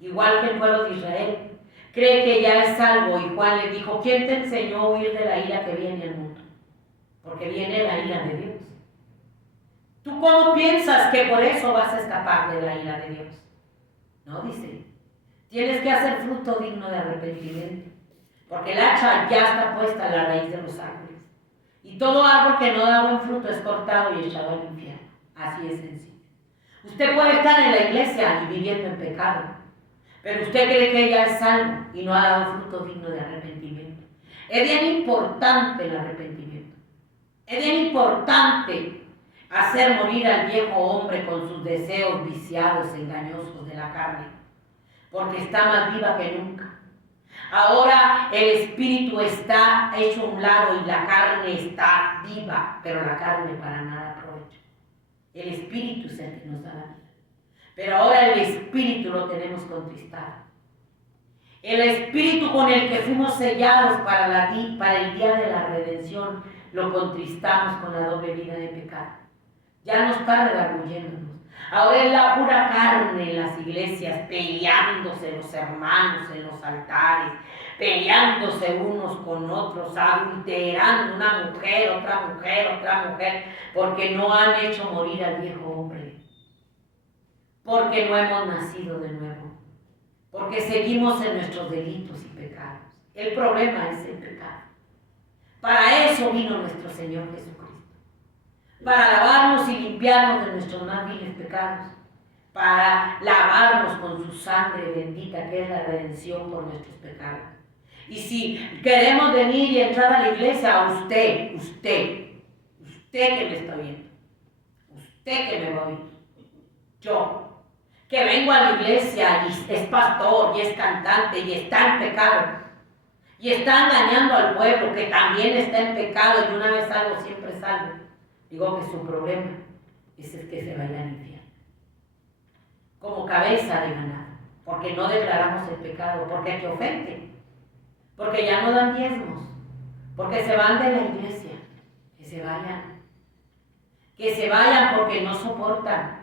igual que el pueblo de Israel, cree que ya es salvo. Y Juan le dijo: ¿quién te enseñó a huir de la ira que viene al mundo? Porque viene la ira de Dios. ¿Tú cómo piensas que por eso vas a escapar de la ira de Dios? No, dice, tienes que hacer fruto digno de arrepentimiento, porque el hacha ya está puesta a la raíz de los árboles, y todo árbol que no da buen fruto es cortado y echado al infierno. Así es sencillo. Usted puede estar en la iglesia y viviendo en pecado, pero usted cree que ya es salvo y no ha dado fruto digno de arrepentimiento. Es bien importante el arrepentimiento. Es bien importante hacer morir al viejo hombre con sus deseos viciados, engañosos de la carne, porque está más viva que nunca. Ahora el espíritu está hecho a un lado y la carne está viva, pero la carne para nada aprovecha. El espíritu es el que nos da la vida, pero ahora el espíritu lo tenemos contristado. El espíritu con el que fuimos sellados para el día de la redención, lo contristamos con la doble vida de pecado. Ya no está redarguyéndonos. Ahora es la pura carne en las iglesias, peleándose los hermanos en los altares, peleándose unos con otros, adulterando una mujer, otra mujer, porque no han hecho morir al viejo hombre, porque no hemos nacido de nuevo, porque seguimos en nuestros delitos y pecados. El problema es el pecado. Para eso vino nuestro Señor Jesucristo, para lavarnos y limpiarnos de nuestros más viles pecados, para lavarnos con su sangre bendita, que es la redención por nuestros pecados. Y si queremos venir y entrar a la iglesia, a usted que me está viendo, usted que me va a oír, yo, que vengo a la iglesia y es pastor y es cantante y está en pecado, y está engañando al pueblo que también está en pecado, y una vez salvo, siempre salvo. Digo que su problema es el que se vaya al infierno, como cabeza de ganado, porque no declaramos el pecado, porque te ofende, porque ya no dan diezmos, porque se van de la iglesia. Que se vayan. Que se vayan porque no soportan.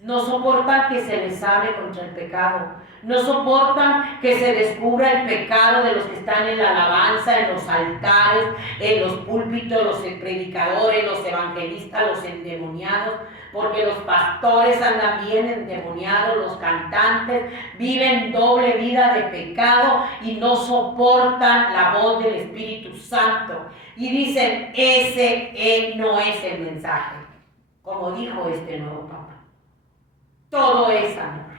No soportan que se les hable contra el pecado. No soportan que se descubra el pecado de los que están en la alabanza, en los altares, en los púlpitos, los predicadores, los evangelistas, los endemoniados, porque los pastores andan bien endemoniados, los cantantes viven doble vida de pecado y no soportan la voz del Espíritu Santo. Y dicen, ese no es el mensaje, como dijo este nuevo Papa. Todo es amor.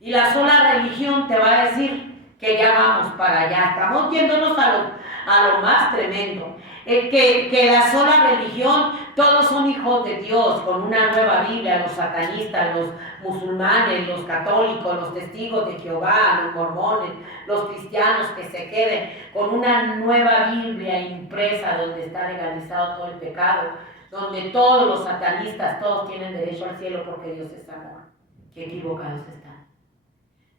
Y la sola religión te va a decir que ya vamos para allá. Estamos yéndonos a lo más tremendo. Que la sola religión, todos son hijos de Dios, con una nueva Biblia, los satanistas, los musulmanes, los católicos, los testigos de Jehová, los mormones, los cristianos que se queden con una nueva Biblia impresa donde está legalizado todo el pecado, donde todos los satanistas, todos tienen derecho al cielo porque Dios es amor. Qué equivocados están.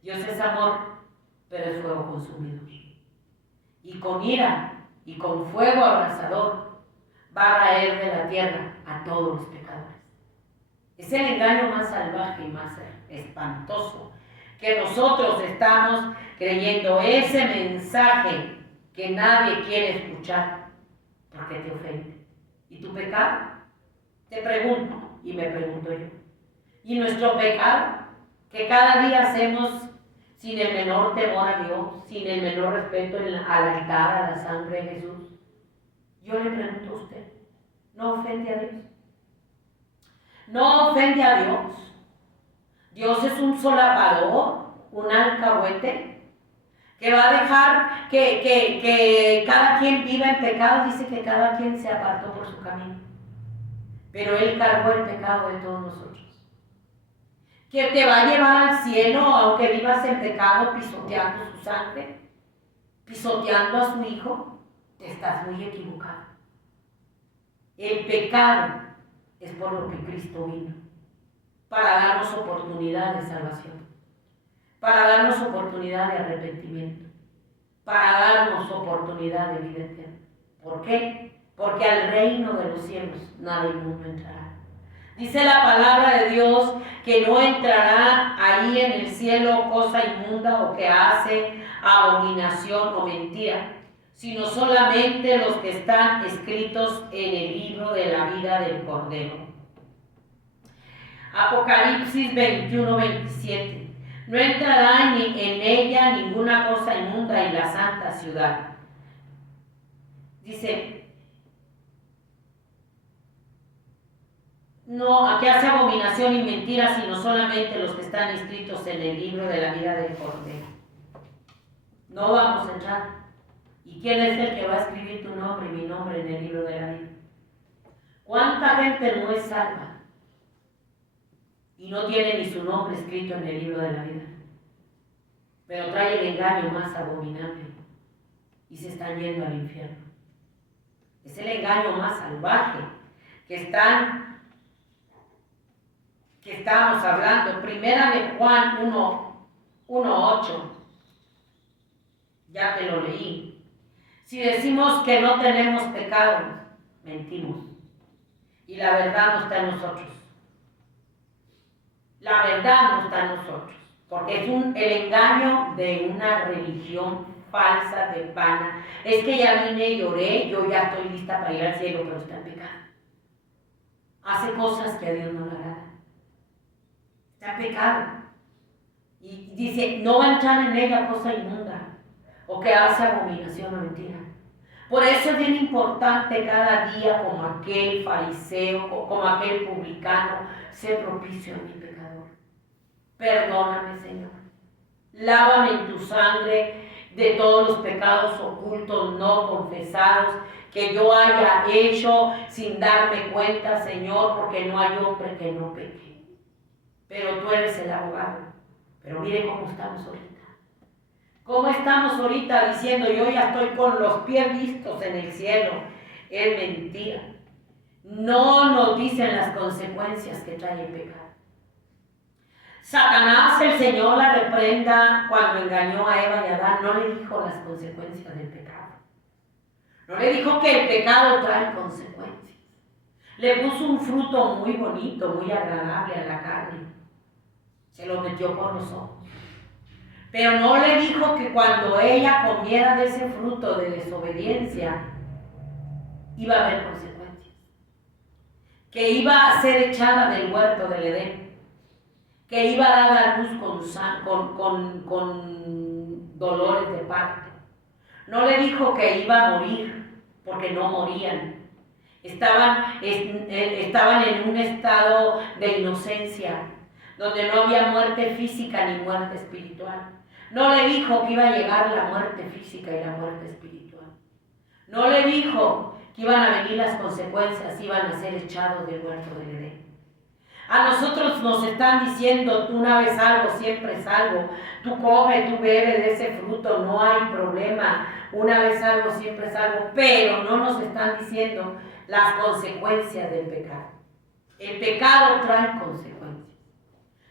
Dios es amor, pero es fuego consumidor. Y con ira y con fuego abrasador va a raer de la tierra a todos los pecadores. Es el engaño más salvaje y más espantoso que nosotros estamos creyendo. Ese mensaje que nadie quiere escuchar porque te ofende. ¿Y tu pecado? Te pregunto y me pregunto yo. ¿Y nuestro pecado? Que cada día hacemos sin el menor temor a Dios, sin el menor respeto al altar, a la sangre de Jesús. Yo le pregunto a usted, ¿no ofende a Dios? ¿No ofende a Dios? Dios es un solapador, un alcahuete, que va a dejar que cada quien viva en pecado. Dice que cada quien se apartó por su camino, pero Él cargó el pecado de todos nosotros. Que te va a llevar al cielo aunque vivas en pecado, pisoteando su sangre, pisoteando a su Hijo. Te estás muy equivocado. El pecado es por lo que Cristo vino, para darnos oportunidad de salvación, para darnos oportunidad de arrepentimiento, para darnos oportunidad de vida eterna. ¿Por qué? Porque al reino de los cielos nada inmundo entrará. Dice la palabra de Dios que no entrará ahí en el cielo cosa inmunda o que hace abominación o mentira, sino solamente los que están escritos en el libro de la vida del Cordero. Apocalipsis 21-27. No entrará en ella ninguna cosa inmunda en la santa ciudad. Dice, no, aquí hace abominación y mentira, sino solamente los que están inscritos en el libro de la vida del Cordero. No vamos a entrar. ¿Y quién es el que va a escribir tu nombre y mi nombre en el libro de la vida? ¿Cuánta gente no es salva y no tiene ni su nombre escrito en el libro de la vida? Pero trae el engaño más abominable y se están yendo al infierno. Es el engaño más salvaje que estamos hablando. Primera de Juan 1:8. Ya te lo leí. Si decimos que no tenemos pecado, mentimos. Y la verdad no está en nosotros. La verdad no está en nosotros. Porque es el engaño de una religión falsa, de vana. Es que ya vine y lloré, yo ya estoy lista para ir al cielo, pero está en pecado. Hace cosas que a Dios no le agradan. Está en pecado. Y dice, no va a entrar en ella cosa inmunda o que hace abominación o mentira. Por eso es bien importante cada día, como aquel fariseo, como aquel publicano, ser propicio a mi pecador. Perdóname, Señor. Lávame en tu sangre de todos los pecados ocultos, no confesados, que yo haya hecho sin darme cuenta, Señor, porque no hay hombre que no peque. Pero tú eres el abogado. Pero mire cómo estamos ahorita. ¿Cómo estamos ahorita diciendo yo ya estoy con los pies vistos en el cielo? Es mentira. No nos dicen las consecuencias que trae el pecado. Satanás, el Señor la reprenda, cuando engañó a Eva y a Adán, no le dijo las consecuencias del pecado. No le dijo que el pecado trae consecuencias. Le puso un fruto muy bonito, muy agradable a la carne. Se lo metió por los ojos. Pero no le dijo que cuando ella comiera de ese fruto de desobediencia, iba a haber consecuencias. Que iba a ser echada del huerto del Edén. Que iba a dar a luz con dolores de parto. No le dijo que iba a morir, porque no morían. Estaban en un estado de inocencia, donde no había muerte física ni muerte espiritual. No le dijo que iba a llegar la muerte física y la muerte espiritual. No le dijo que iban a venir las consecuencias, iban a ser echados del huerto del Edén. A nosotros nos están diciendo, tú una vez salvo, siempre salvo. Tú come, tú bebe de ese fruto, no hay problema. Una vez salvo, siempre salvo. Pero no nos están diciendo las consecuencias del pecado. El pecado trae consecuencias.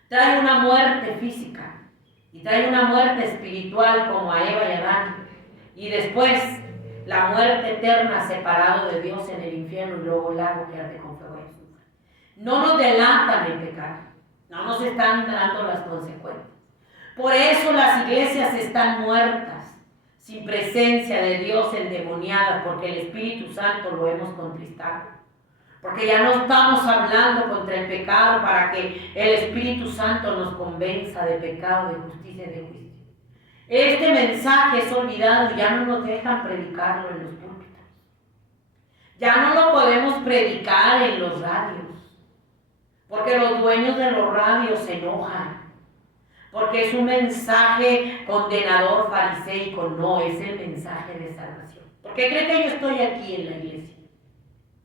Trae una muerte física y trae una muerte espiritual como a Eva y Adán. Y después la muerte eterna separado de Dios en el infierno y luego el lago que arde con fuego y azufre. No nos delatan el pecado, no nos están dando las consecuencias. Por eso las iglesias están muertas, sin presencia de Dios, endemoniadas, porque el Espíritu Santo lo hemos contristado. Porque ya no estamos hablando contra el pecado para que el Espíritu Santo nos convenza de pecado, de justicia y de juicio. Este mensaje es olvidado y ya no nos dejan predicarlo en los púlpitos. Ya no lo podemos predicar en los radios. Porque los dueños de los radios se enojan. Porque es un mensaje condenador fariseico. No, es el mensaje de salvación. ¿Por qué cree que yo estoy aquí en la iglesia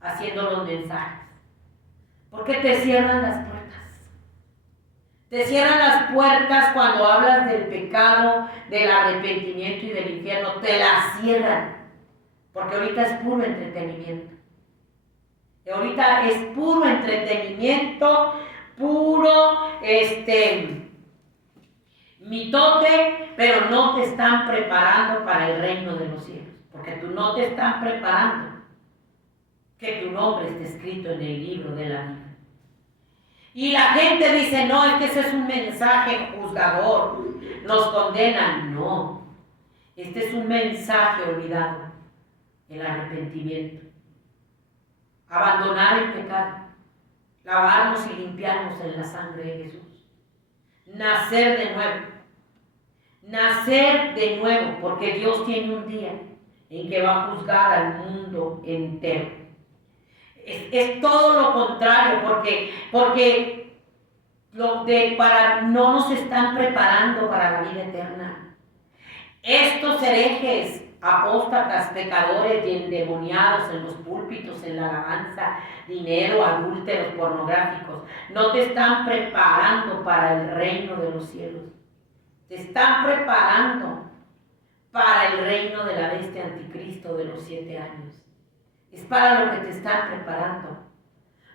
haciendo los mensajes? Porque te cierran las puertas. Te cierran las puertas cuando hablas del pecado, del arrepentimiento y del infierno. Te las cierran. Porque ahorita es puro entretenimiento. Ahorita es puro entretenimiento, puro mitote, pero no te están preparando para el reino de los cielos, porque tú no te están preparando que tu nombre esté escrito en el libro de la vida. Y la gente dice, no, es que ese es un mensaje juzgador, nos condenan. No, este es un mensaje olvidado, el arrepentimiento. Abandonar el pecado, lavarnos y limpiarnos en la sangre de Jesús, nacer de nuevo, porque Dios tiene un día en que va a juzgar al mundo entero. Es todo lo contrario, porque no nos están preparando para la vida eterna. Estos herejes, apóstatas, pecadores y endemoniados en los púlpitos, en la alabanza, dinero, adúlteros, pornográficos, no te están preparando para el reino de los cielos. Te están preparando para el reino de la bestia anticristo de los 7 años. Es para lo que te están preparando.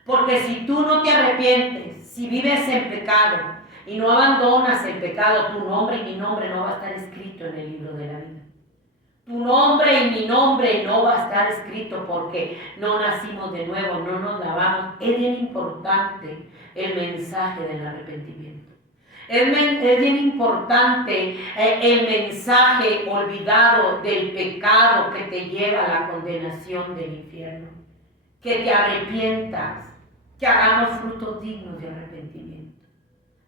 Porque si tú no te arrepientes, si vives en pecado y no abandonas el pecado, tu nombre y mi nombre no va a estar escrito en el libro de la vida. Tu nombre y mi nombre no va a estar escrito porque no nacimos de nuevo, no nos lavamos. Es bien importante el mensaje del arrepentimiento. Es bien importante el mensaje olvidado del pecado que te lleva a la condenación del infierno. Que te arrepientas, que hagamos frutos dignos de arrepentimiento.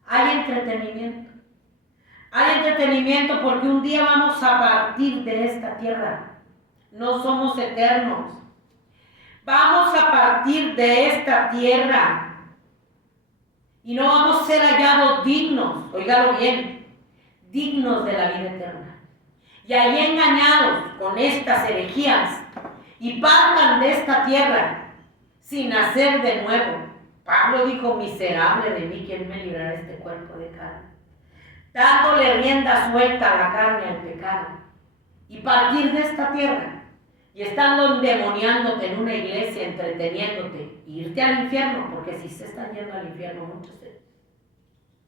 Hay entretenimiento. Hay entretenimiento porque un día vamos a partir de esta tierra. No somos eternos. Vamos a partir de esta tierra. Y no vamos a ser hallados dignos, óigalo bien, dignos de la vida eterna. Y ahí engañados con estas herejías y partan de esta tierra sin nacer de nuevo. Pablo dijo, miserable de mí, ¿quién me librará de este cuerpo de carne? Dándole rienda suelta a la carne, al pecado, y partir de esta tierra, y estando endemoniándote en una iglesia, entreteniéndote, e irte al infierno, porque si se están yendo al infierno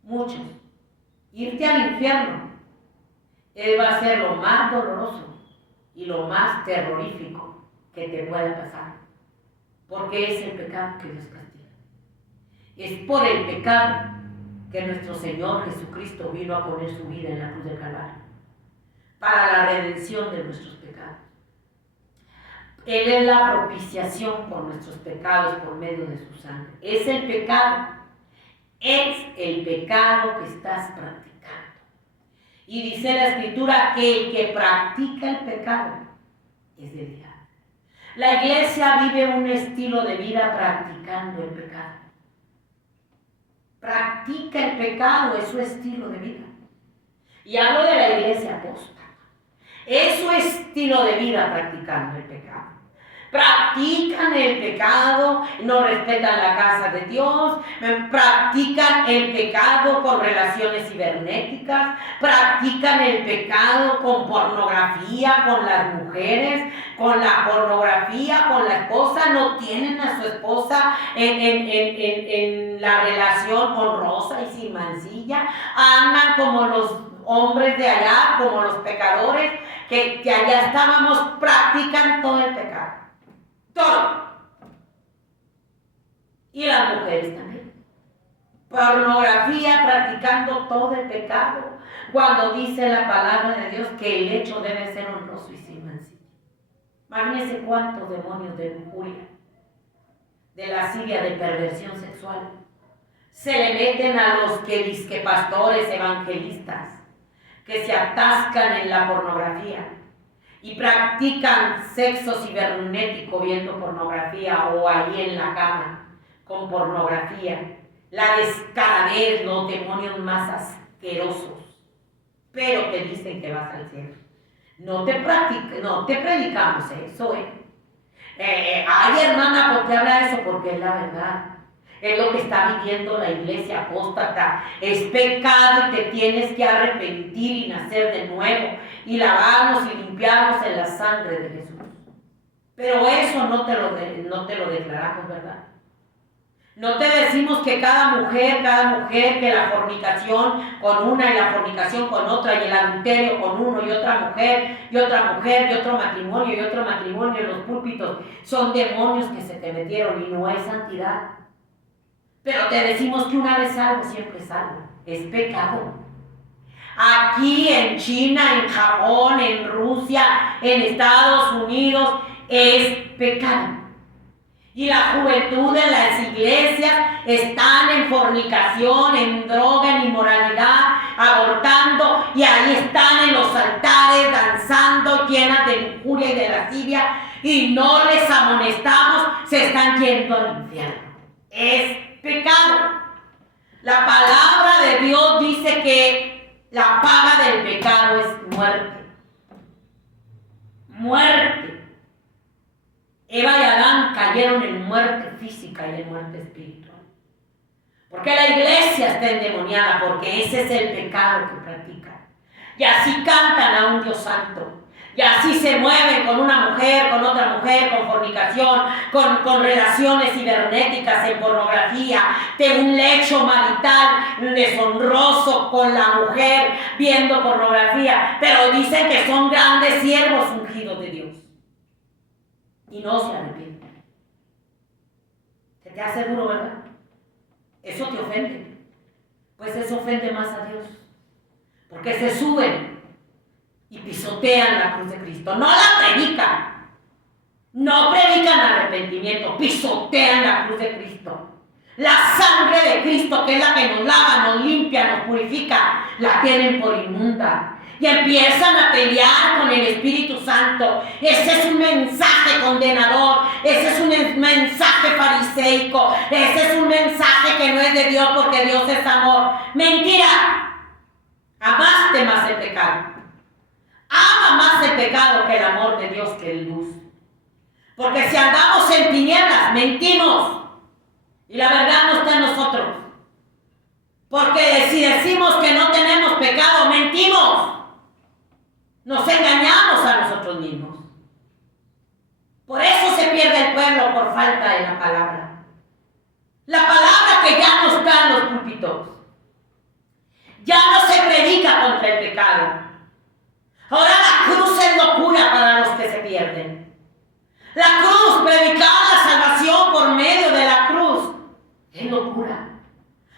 muchos, irte al infierno va a ser lo más doloroso y lo más terrorífico que te pueda pasar, porque es el pecado que Dios castiga. Es por el pecado que nuestro Señor Jesucristo vino a poner su vida en la cruz del Calvario, para la redención de nuestros pecados. Él es la propiciación por nuestros pecados por medio de su sangre. Es el pecado que estás practicando. Y dice la Escritura que el que practica el pecado es del diablo. La iglesia vive un estilo de vida practicando el pecado. Practica el pecado, es su estilo de vida. Y hablo de la iglesia apóstata. Es su estilo de vida practicando el pecado. Practican el pecado, no respetan la casa de Dios, practican el pecado con relaciones cibernéticas, practican el pecado con pornografía, con las mujeres, con la pornografía, con la esposa, no tienen a su esposa en la relación honrosa y sin mancilla, andan como los hombres de allá, como los pecadores, que allá estábamos, practican todo el pecado. Todo. Y las mujeres también. Pornografía, practicando todo el pecado, cuando dice la palabra de Dios que el hecho debe ser honroso y sin mancilla. Imagínense cuántos demonios de lujuria, de lascivia, de perversión sexual, se le meten a los que dizque pastores evangelistas, que se atascan en la pornografía y practican sexo cibernético viendo pornografía o ahí en la cama con pornografía, la descaradez, los demonios más asquerosos, pero te dicen que vas al cielo. No te predicamos eso, ay, hermana, ¿por qué habla eso? Porque es la verdad. Es lo que está viviendo la iglesia apóstata. Es pecado y te tienes que arrepentir y nacer de nuevo y lavarnos y limpiarnos en la sangre de Jesús. Pero eso no te lo declaramos, ¿verdad? No te decimos que cada mujer, que la fornicación con una y la fornicación con otra y el adulterio con uno y otra mujer y otro matrimonio en los púlpitos son demonios que se te metieron y no es santidad. Pero te decimos que una vez salvo, siempre salvo. Es pecado. Aquí en China, en Japón, en Rusia, en Estados Unidos, es pecado. Y la juventud de las iglesias están en fornicación, en droga, en inmoralidad, abortando, y ahí están en los altares danzando, llenas de lujuria y de lascivia, y no les amonestamos, se están yendo al infierno. Es pecado. La palabra de Dios dice que la paga del pecado es muerte. Muerte. Eva y Adán cayeron en muerte física y en muerte espiritual. Porque la iglesia está endemoniada, porque ese es el pecado que practican. Y así cantan a un Dios santo. Y así se mueven con una mujer, con otra mujer, con fornicación, con relaciones cibernéticas, en pornografía, de un lecho marital deshonroso con la mujer, viendo pornografía. Pero dicen que son grandes siervos ungidos de Dios. Y no se arrepienten. Se te hace duro, ¿verdad? Eso te ofende. Pues eso ofende más a Dios. Porque se suben y pisotean la cruz de Cristo. No la predican. No predican arrepentimiento. Pisotean la cruz de Cristo. La sangre de Cristo, que es la que nos lava, nos limpia, nos purifica, la tienen por inmunda. Y empiezan a pelear con el Espíritu Santo. Ese es un mensaje condenador. Ese es un mensaje fariseico. Ese es un mensaje que no es de Dios, porque Dios es amor. Mentira. Amaste más el pecado. Ama más el pecado que el amor de Dios, que el luz. Porque si andamos en tinieblas, mentimos. Y la verdad no está en nosotros. Porque si decimos que no tenemos pecado, mentimos. Nos engañamos a nosotros mismos. Por eso se pierde el pueblo, por falta de la palabra. La palabra que ya no está en los púlpitos. Ya no se predica contra el pecado. Ahora la cruz es locura para los que se pierden. La cruz, predicar la salvación por medio de la cruz, es locura.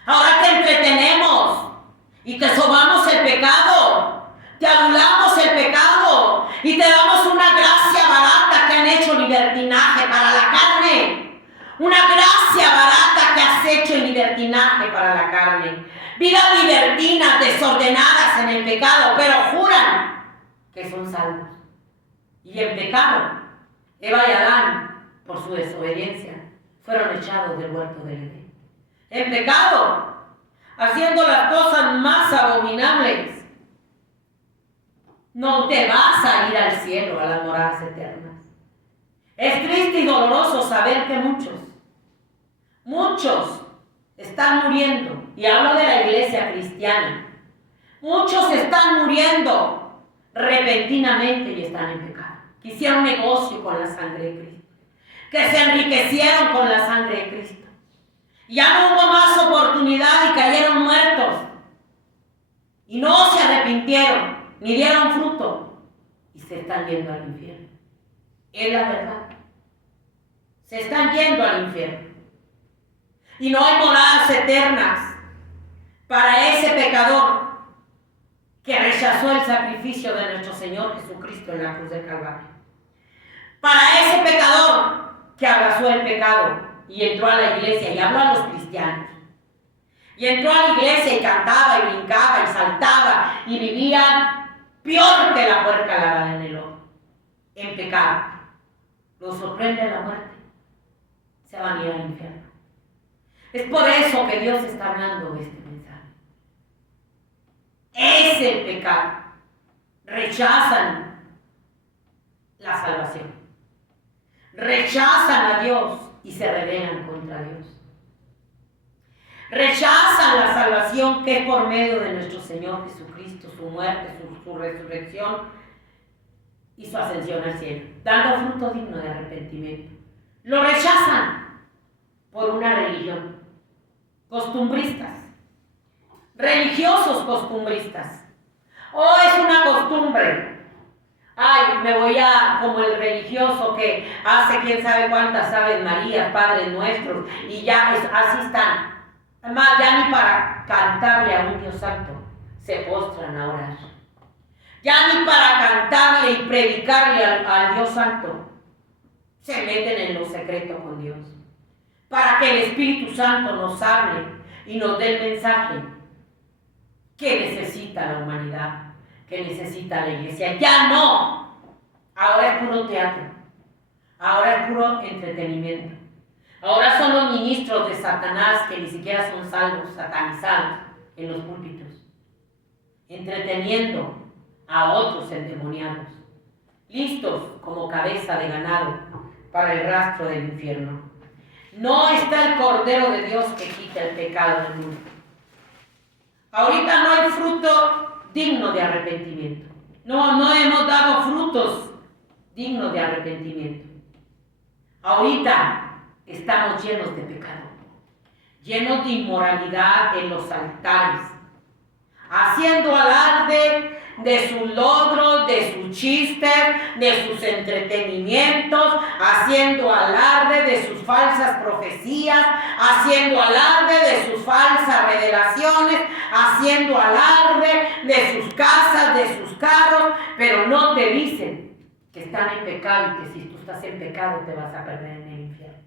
Ahora te entretenemos y te sobamos el pecado, te adulamos el pecado y te damos una gracia barata que han hecho libertinaje para la carne. Una gracia barata que has hecho en libertinaje para la carne. Vidas libertinas, desordenadas en el pecado, pero juran que son salvos. Y en pecado, Eva y Adán, por su desobediencia, fueron echados del huerto del Edén. En pecado, haciendo las cosas más abominables, no te vas a ir al cielo, a las moradas eternas. Es triste y doloroso saber que muchos están muriendo, y hablo de la iglesia cristiana, muchos están muriendo repentinamente y están en pecado. Que hicieron negocio con la sangre de Cristo, que se enriquecieron con la sangre de Cristo. Ya no hubo más oportunidad y cayeron muertos. Y no se arrepintieron, ni dieron fruto. Y se están yendo al infierno. Es la verdad. Se están yendo al infierno. Y no hay moradas eternas para ese pecador que rechazó el sacrificio de nuestro Señor Jesucristo en la cruz del Calvario. Para ese pecador que abrazó el pecado y entró a la iglesia y habló a los cristianos. Y entró a la iglesia y cantaba y brincaba y saltaba y vivía peor que la puerca lavada en el lodo, en pecado. Lo sorprende la muerte. Se van a ir al infierno. Es por eso que Dios está hablando este mensaje. Es el pecado. Rechazan la salvación. Rechazan a Dios y se rebelan contra Dios. Rechazan la salvación que es por medio de nuestro Señor Jesucristo, su muerte, su resurrección y su ascensión al cielo, dando fruto digno de arrepentimiento. Lo rechazan por una religión. Costumbristas. Religiosos costumbristas. Oh, es una costumbre. Ay, me voy a, como el religioso que hace quién sabe cuántas Aves Marías, Padres Nuestros, y ya así están. Además, ya ni para cantarle a un Dios santo se postran a orar. Ya ni para cantarle y predicarle al Dios santo se meten en lo secreto con Dios. Para que el Espíritu Santo nos hable y nos dé el mensaje que necesita la humanidad, que necesita la iglesia. Ya no. Ahora es puro teatro. Ahora es puro entretenimiento. Ahora son los ministros de Satanás que ni siquiera son salvos, satanizados en los púlpitos, entreteniendo a otros endemoniados, listos como cabeza de ganado para el rastro del infierno. No está el Cordero de Dios que quita el pecado del mundo. Ahorita no hay fruto digno de arrepentimiento. No hemos dado frutos dignos de arrepentimiento. Ahorita estamos llenos de pecado, llenos de inmoralidad en los altares, haciendo alarde de sus logros, de sus chistes, de sus entretenimientos, haciendo alarde de sus falsas profecías, haciendo alarde de sus falsas revelaciones, haciendo alarde de sus casas, de sus carros, pero no te dicen que están en pecado y que si tú estás en pecado te vas a perder en el infierno.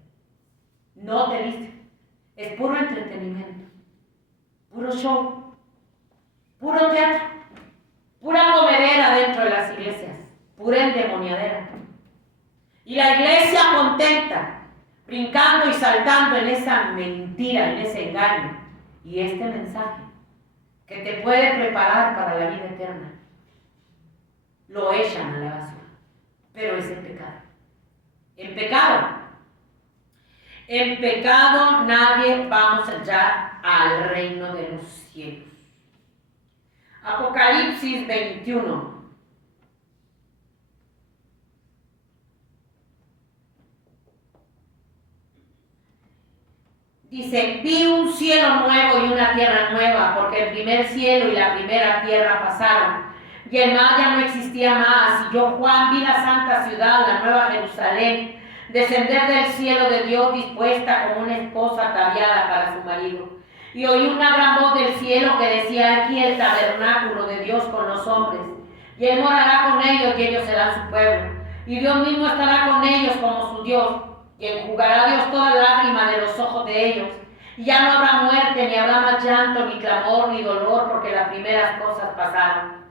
No te dicen. Es puro entretenimiento, puro show, puro teatro, pura comedera dentro de las iglesias, pura endemoniadera. Y la iglesia contenta, brincando y saltando en esa mentira, en ese engaño. Y este mensaje que te puede preparar para la vida eterna, lo echan a la basura. Pero es el pecado. En pecado nadie vamos a entrar al reino de los cielos. Apocalipsis 21. Dice, vi un cielo nuevo y una tierra nueva, porque el primer cielo y la primera tierra pasaron, y el mar ya no existía más. Y yo, Juan, vi la santa ciudad, la nueva Jerusalén, descender del cielo de Dios, dispuesta como una esposa ataviada para su marido. Y oí una gran voz del cielo que decía, aquí el tabernáculo de Dios con los hombres, y Él morará con ellos, y ellos serán su pueblo. Y Dios mismo estará con ellos como su Dios, y enjugará Dios toda lágrima de los ojos de ellos. Y ya no habrá muerte, ni habrá más llanto, ni clamor, ni dolor, porque las primeras cosas pasaron.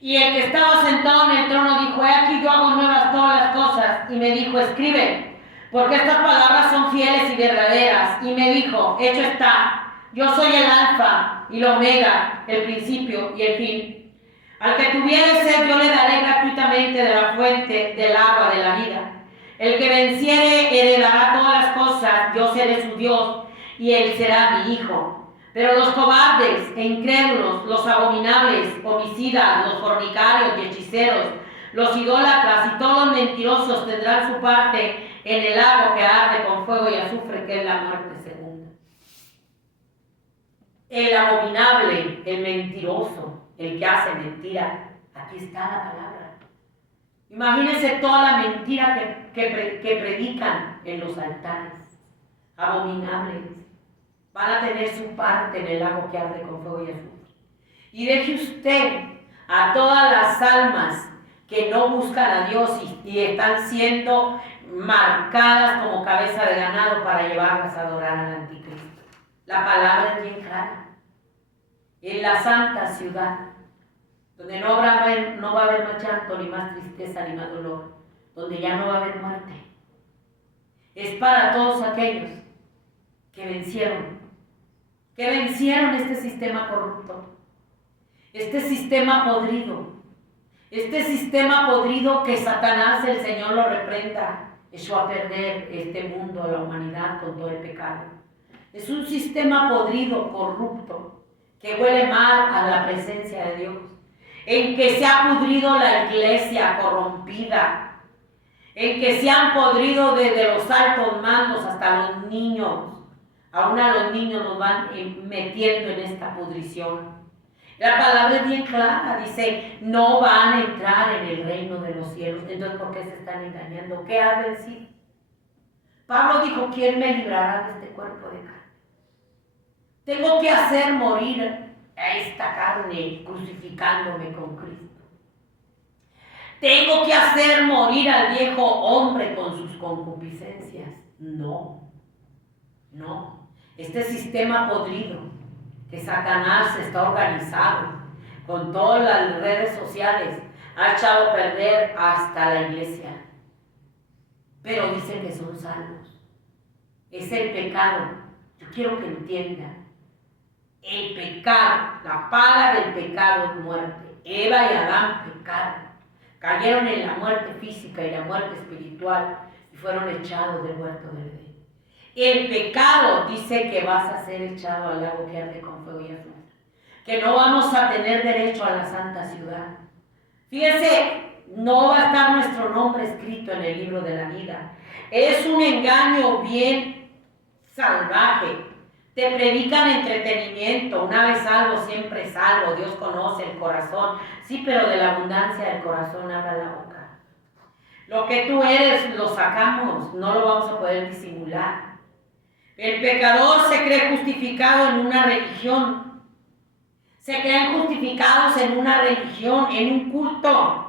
Y el que estaba sentado en el trono dijo, he aquí yo hago nuevas todas las cosas. Y me dijo, escribe, porque estas palabras son fieles y verdaderas. Y me dijo, hecho está, yo soy el alfa y la omega, el principio y el fin. Al que tuviere sed yo le daré gratuitamente de la fuente del agua de la vida. El que venciere heredará todas las cosas, yo seré su Dios y él será mi hijo. Pero los cobardes e incrédulos, los abominables, homicidas, los fornicarios y hechiceros, los idólatras y todos los mentirosos tendrán su parte en el lago que arde con fuego y azufre, que es la muerte segunda. El abominable, el mentiroso, el que hace mentira, aquí está la palabra. Imagínense toda la mentira que predican en los altares. Abominables. Van a tener su parte en el lago que arde con fuego y azufre. Y deje usted a todas las almas que no buscan a Dios y están siendo marcadas como cabeza de ganado para llevarlas a adorar al anticristo. La palabra es bien clara. En la santa ciudad, donde no va a haber más llanto, ni más tristeza, ni más dolor, donde ya no va a haber muerte. Es para todos aquellos que vencieron este sistema corrupto, este sistema podrido que Satanás, el Señor lo reprenda, echó a perder este mundo, a la humanidad con todo el pecado. Es un sistema podrido, corrupto, que huele mal a la presencia de Dios, en que se ha pudrido la iglesia corrompida, en que se han podrido desde los altos mandos hasta los niños. Aún a los niños los van metiendo en esta pudrición. La palabra es bien clara, dice, no van a entrar en el reino de los cielos. Entonces, ¿por qué se están engañando? ¿Qué ha de decir? Pablo dijo, ¿quién me librará de este cuerpo de carne? Tengo que hacer morir a esta carne crucificándome con Cristo. Tengo que hacer morir al viejo hombre con sus concupiscencias. No. Este sistema podrido que Satanás está organizado con todas las redes sociales ha echado a perder hasta la iglesia. Pero dicen que son salvos. Es el pecado. Yo quiero que entiendan. El pecado, la paga del pecado es muerte. Eva y Adán pecaron. Cayeron en la muerte física y la muerte espiritual y fueron echados del huerto del Edén. El pecado dice que vas a ser echado al lago que arde con fuego y azufre. Que no vamos a tener derecho a la santa ciudad. Fíjese, no va a estar nuestro nombre escrito en el libro de la vida. Es un engaño bien salvaje. Te predican entretenimiento. Una vez salvo, siempre salvo. Dios conoce el corazón. Sí, pero de la abundancia del corazón habla la boca. Lo que tú eres lo sacamos. No lo vamos a poder disimular. El pecador se cree justificado en una religión. Se creen justificados en una religión, en un culto.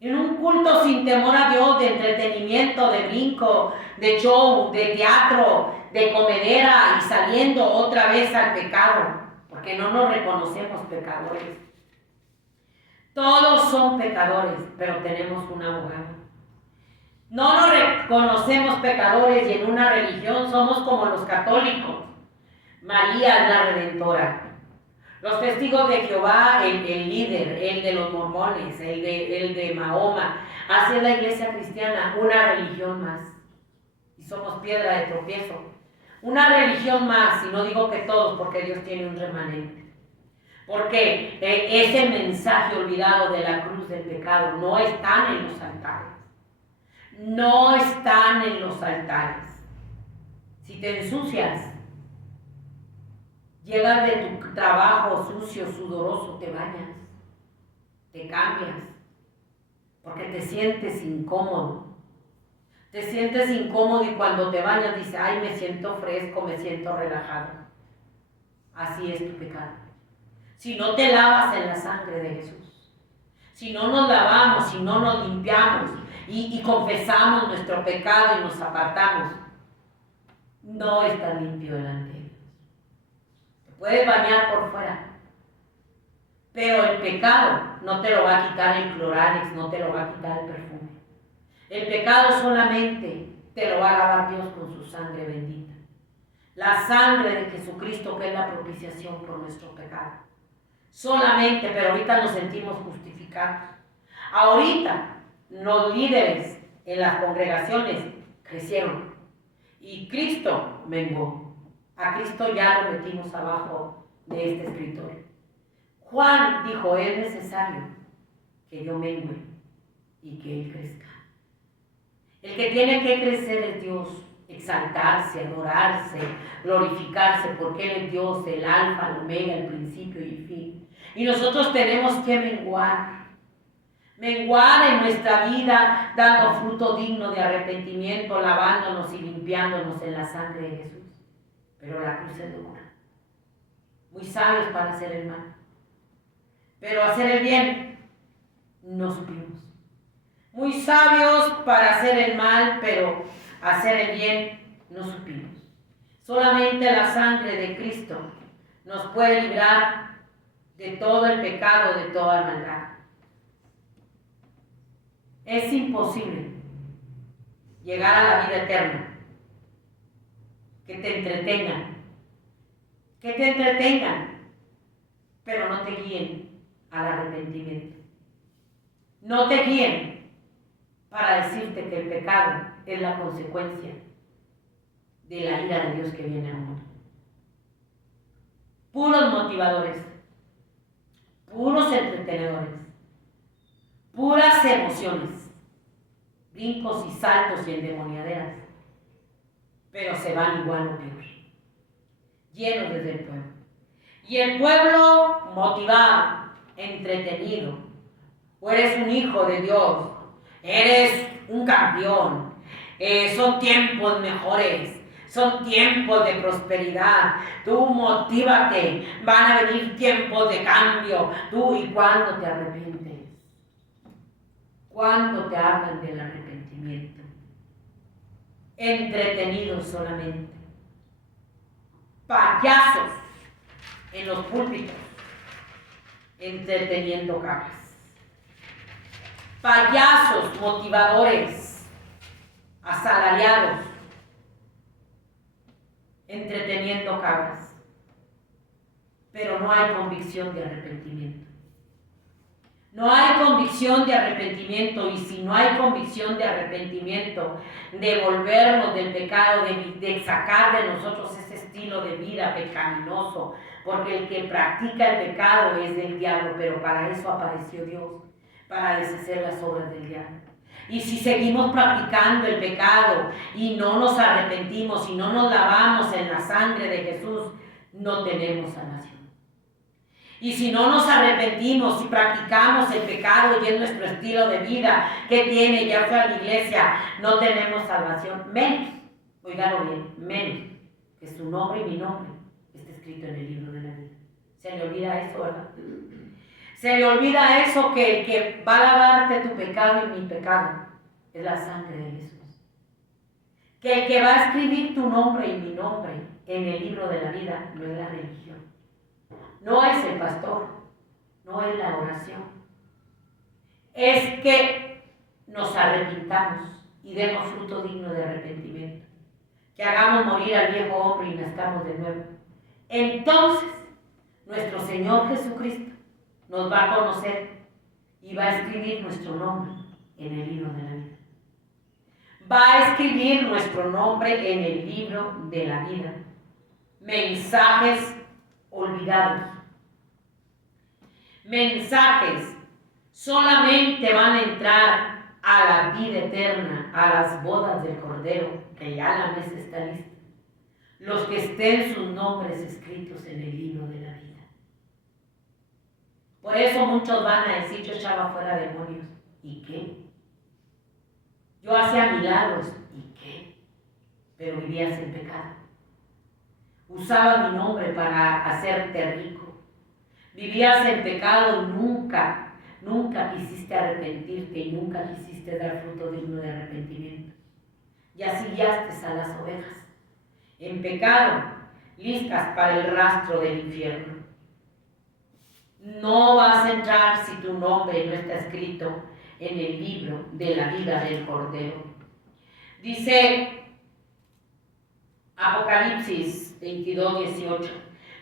En un culto sin temor a Dios, de entretenimiento, de brinco, de show, de teatro, de comedera y saliendo otra vez al pecado. Porque no nos reconocemos pecadores. Todos son pecadores, pero tenemos un abogado. No nos reconocemos pecadores y en una religión somos como los católicos. María es la Redentora. Los testigos de Jehová, el líder, el de los mormones, el de Mahoma. Hace la iglesia cristiana una religión más. Y somos piedra de tropiezo. Una religión más, y no digo que todos, porque Dios tiene un remanente. Porque ese mensaje olvidado de la cruz del pecado no están en los altares. No están en los altares. Si te ensucias, llegas de tu trabajo sucio, sudoroso, te bañas, te cambias, porque te sientes incómodo. Te sientes incómodo y cuando te bañas dices, ay, me siento fresco, me siento relajado. Así es tu pecado. Si no te lavas en la sangre de Jesús, si no nos lavamos, si no nos limpiamos y confesamos nuestro pecado y nos apartamos, no estás limpio delante de Dios. Te puedes bañar por fuera, pero el pecado no te lo va a quitar el Cloralex, no te lo va a quitar el perfume. El pecado solamente te lo va a lavar Dios con su sangre bendita. La sangre de Jesucristo, que es la propiciación por nuestro pecado. Solamente, pero ahorita nos sentimos justificados. Ahorita los líderes en las congregaciones crecieron y Cristo menguó. A Cristo ya lo metimos abajo de este escritorio. Juan dijo, es necesario que yo mengue y que Él crezca. El que tiene que crecer es Dios, exaltarse, adorarse, glorificarse, porque Él es Dios, el alfa, el omega, el principio y el fin. Y nosotros tenemos que menguar en nuestra vida, dando fruto digno de arrepentimiento, lavándonos y limpiándonos en la sangre de Jesús. Pero la cruz es dura. Muy sabios para hacer el mal, pero hacer el bien no supimos. Muy sabios para hacer el mal, pero hacer el bien no supimos. Solamente la sangre de Cristo nos puede librar de todo el pecado, de toda maldad. Es imposible llegar a la vida eterna, que te entretengan, pero no te guíen al arrepentimiento. No te guíen para decirte que el pecado es la consecuencia de la ira de Dios que viene al mundo. Puros motivadores, puros entretenedores, puras emociones, brincos y saltos y endemoniaderas, pero se van igual o peor, llenos desde el pueblo. Y el pueblo motivado, entretenido, o eres un hijo de Dios, eres un campeón, son tiempos mejores, son tiempos de prosperidad, tú motívate, van a venir tiempos de cambio, tú y cuando te arrepientes, cuando te hablan del arrepentimiento, entretenidos solamente, payasos en los púlpitos, entreteniendo cabras. Payasos motivadores, asalariados, entreteniendo cabras, pero no hay convicción de arrepentimiento. No hay convicción de arrepentimiento, y si no hay convicción de arrepentimiento, de volvernos del pecado, de sacar de nosotros ese estilo de vida pecaminoso, porque el que practica el pecado es del diablo, pero para eso apareció Dios, para deshacer las obras del diablo. Y si seguimos practicando el pecado y no nos arrepentimos y no nos lavamos en la sangre de Jesús, no tenemos salvación. Y si no nos arrepentimos y practicamos el pecado y es nuestro estilo de vida que tiene, ya fue a la iglesia, no tenemos salvación. Menos, oígalo bien, menos que su nombre y mi nombre esté escrito en el libro de la vida. Se le olvida eso, ¿verdad? Se le olvida eso, que el que va a lavarte tu pecado y mi pecado es la sangre de Jesús. Que el que va a escribir tu nombre y mi nombre en el libro de la vida no es la religión. No es el pastor, no es la oración. Es que nos arrepintamos y demos fruto digno de arrepentimiento. Que hagamos morir al viejo hombre y nazcamos de nuevo. Entonces, nuestro Señor Jesucristo nos va a conocer y va a escribir nuestro nombre en el libro de la vida. Va a escribir nuestro nombre en el libro de la vida. Mensajes olvidados. Mensajes solamente van a entrar a la vida eterna, a las bodas del Cordero, que ya la mesa está lista. los que estén sus nombres escritos en el libro de la vida. Por eso muchos van a decir, yo echaba fuera demonios. ¿Y qué? Yo hacía milagros. ¿Y qué? Pero vivías en pecado. Usaba mi nombre para hacerte rico. Vivías en pecado y nunca quisiste arrepentirte y nunca quisiste dar fruto digno de arrepentimiento. Y así guiaste a las ovejas en pecado, listas para el rastro del infierno. No vas a entrar si tu nombre no está escrito en el libro de la vida del Cordero. Dice Apocalipsis 22:18.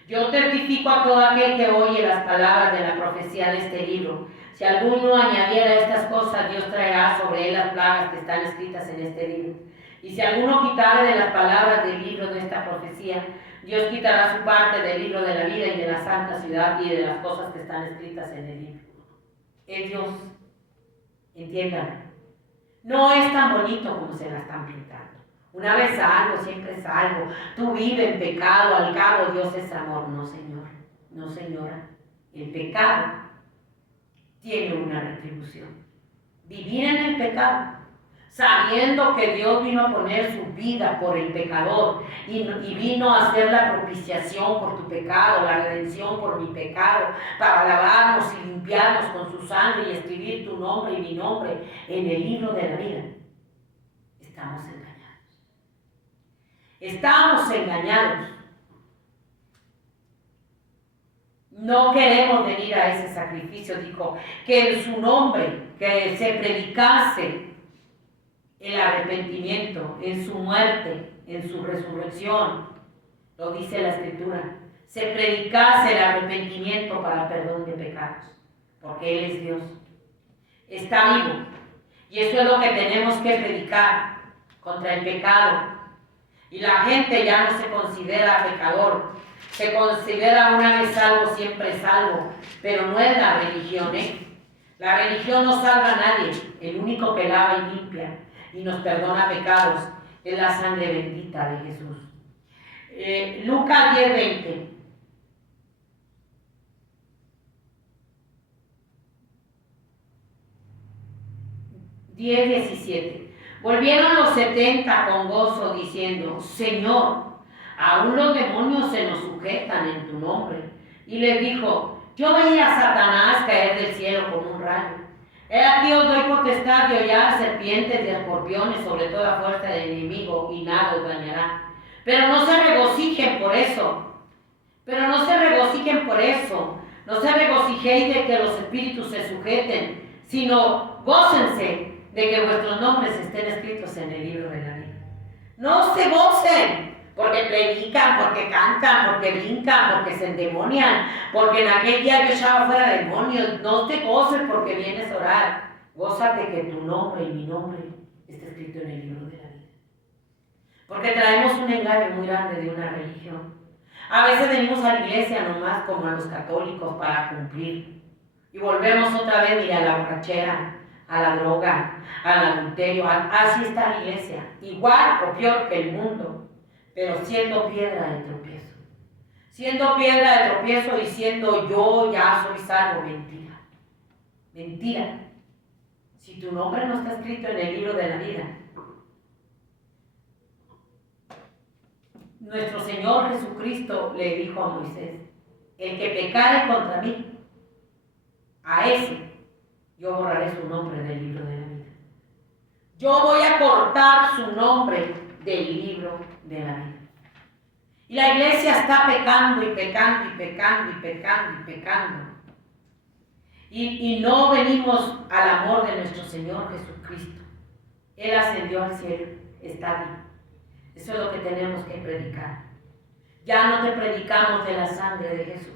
Yo testifico a todo aquel que oye las palabras de la profecía de este libro. Si alguno añadiera estas cosas, Dios traerá sobre él las plagas que están escritas en este libro. Y si alguno quitare de las palabras del libro de esta profecía, Dios quitará su parte del libro de la vida y de la santa ciudad y de las cosas que están escritas en el libro. Es Dios. Entiéndanlo. No es tan bonito como se la están pintando. Una vez salvo, siempre salvo. Tú vives en pecado, al cabo Dios es amor. No, señor. No, señora. El pecado tiene una retribución. Vivir en el pecado, sabiendo que Dios vino a poner su vida por el pecador y vino a hacer la propiciación por tu pecado, la redención por mi pecado, para lavarnos y limpiarnos con su sangre y escribir tu nombre y mi nombre en el libro de la vida. Estamos engañados. Estamos engañados. No queremos venir a ese sacrificio, dijo, que en su nombre, que se predicase el arrepentimiento, en su muerte, en su resurrección, lo dice la Escritura, se predicase el arrepentimiento para perdón de pecados, porque Él es Dios, está vivo, y eso es lo que tenemos que predicar contra el pecado. Y la gente ya no se considera pecador, se considera una vez salvo, siempre salvo, pero no es la religión, La religión no salva a nadie, el único que lava y limpia y nos perdona pecados es la sangre bendita de Jesús. Lucas 10:20. Volvieron los 70 con gozo diciendo, Señor, aún los demonios se nos sujetan en tu nombre. Y les dijo, yo veí a Satanás caer del cielo como un rayo. He aquí os doy potestad de hollar serpientes y escorpiones sobre toda fuerza del enemigo y nada os dañará. Pero no se regocijen por eso. No se regocijéis de que los espíritus se sujeten, sino gócense de que vuestros nombres estén escritos en el libro de la vida. No se gocen porque predican, porque cantan, porque brincan, porque se endemonian, porque en aquel día yo echaba fuera demonios. No te goces porque vienes a orar. Gózate que tu nombre y mi nombre esté escrito en el libro de la vida. Porque traemos un engaño muy grande de una religión. A veces venimos a la iglesia nomás como a los católicos para cumplir. Y volvemos otra vez, mira, a la borrachera, a la droga, al adulterio. Así está la iglesia. Igual o peor que el mundo, pero siendo piedra de tropiezo. Siendo piedra de tropiezo y siendo yo ya soy salvo, mentira. Mentira. Si tu nombre no está escrito en el libro de la vida, nuestro Señor Jesucristo le dijo a Moisés, el que pecare contra mí, a ese yo borraré su nombre del libro de la vida. Yo voy a cortar su nombre del libro de la vida. Y la iglesia está pecando y pecando y pecando y pecando y pecando. Y no venimos al amor de nuestro Señor Jesucristo. Él ascendió al cielo, está vivo. Eso es lo que tenemos que predicar. Ya no te predicamos de la sangre de Jesús.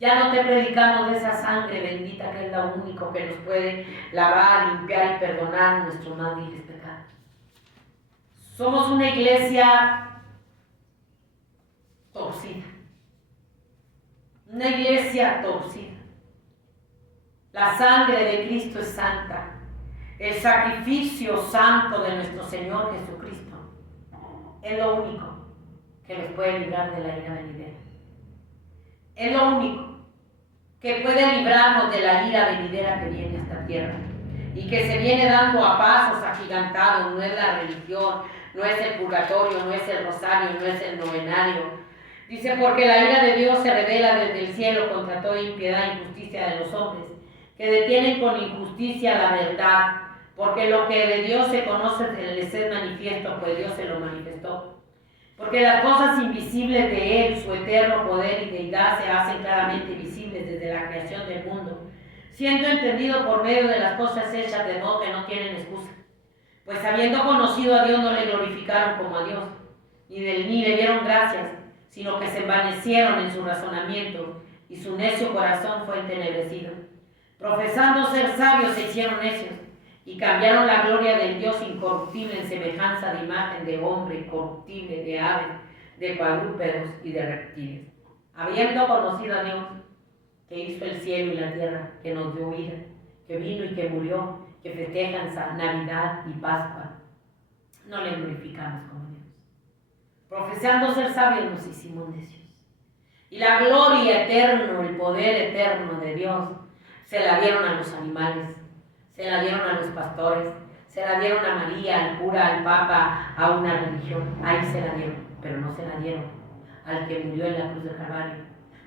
Ya no te predicamos de esa sangre bendita que es la única que nos puede lavar, limpiar y perdonar nuestros más viles pecados. Somos una iglesia torcida. Una iglesia torcida. La sangre de Cristo es santa. El sacrificio santo de nuestro Señor Jesucristo es lo único. que los puede librar de la ira venidera. Es lo único que puede librarnos de la ira venidera que viene a esta tierra y que se viene dando a pasos agigantados. No es la religión, no es el purgatorio, no es el rosario, no es el novenario. Dice, porque la ira de Dios se revela desde el cielo contra toda impiedad e injusticia de los hombres, que detienen con injusticia la verdad, porque lo que de Dios se conoce les es manifiesto, pues Dios se lo manifestó. Porque las cosas invisibles de Él, su eterno poder y deidad, se hacen claramente visibles desde la creación del mundo, siendo entendido por medio de las cosas hechas, de modo que no tienen excusa. Pues habiendo conocido a Dios, no le glorificaron como a Dios, ni le dieron gracias, sino que se envanecieron en su razonamiento, y su necio corazón fue entenebrecido. Profesando ser sabios, se hicieron necios, y cambiaron la gloria del Dios incorruptible en semejanza de imagen de hombre corruptible, de aves, de cuadrúpedos y de reptiles. Habiendo conocido a Dios, que hizo el cielo y la tierra, que nos dio vida, que vino y que murió, que festejan Navidad y Pascua, no le glorificamos como Dios. Profesando ser sabios, nos hicimos necios. Y la gloria eterna, el poder eterno de Dios, se la dieron a los animales, se la dieron a los pastores, se la dieron a María, al cura, al papa, a una religión. Ahí se la dieron, pero no se la dieron al que murió en la cruz del Calvario,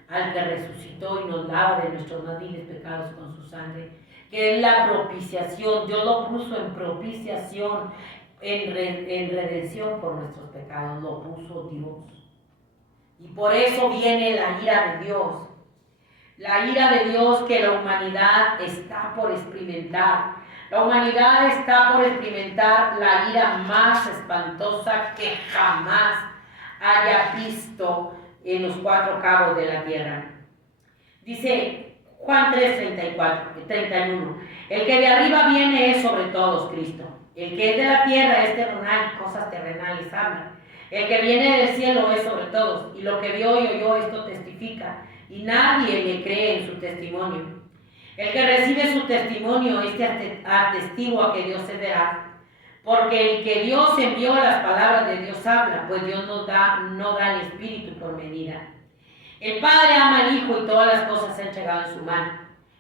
al que resucitó y nos lava de nuestros más viles pecados con su sangre, que es la propiciación. Dios lo puso en propiciación, en redención por nuestros pecados, lo puso Dios. Y por eso viene la ira de Dios. La ira de Dios que la humanidad está por experimentar. La humanidad está por experimentar la ira más espantosa que jamás haya visto en los cuatro cabos de la tierra. Dice Juan 3:31, el que de arriba viene es sobre todos Cristo. El que es de la tierra es terrenal, cosas terrenales habla. El que viene del cielo es sobre todos, y lo que vio y oyó esto testifica, y nadie le cree en su testimonio. El que recibe su testimonio, atestigua que Dios es veraz, porque el que Dios envió, las palabras de Dios habla, pues Dios no da el Espíritu por medida. El Padre ama al Hijo y todas las cosas se han entregado en su mano.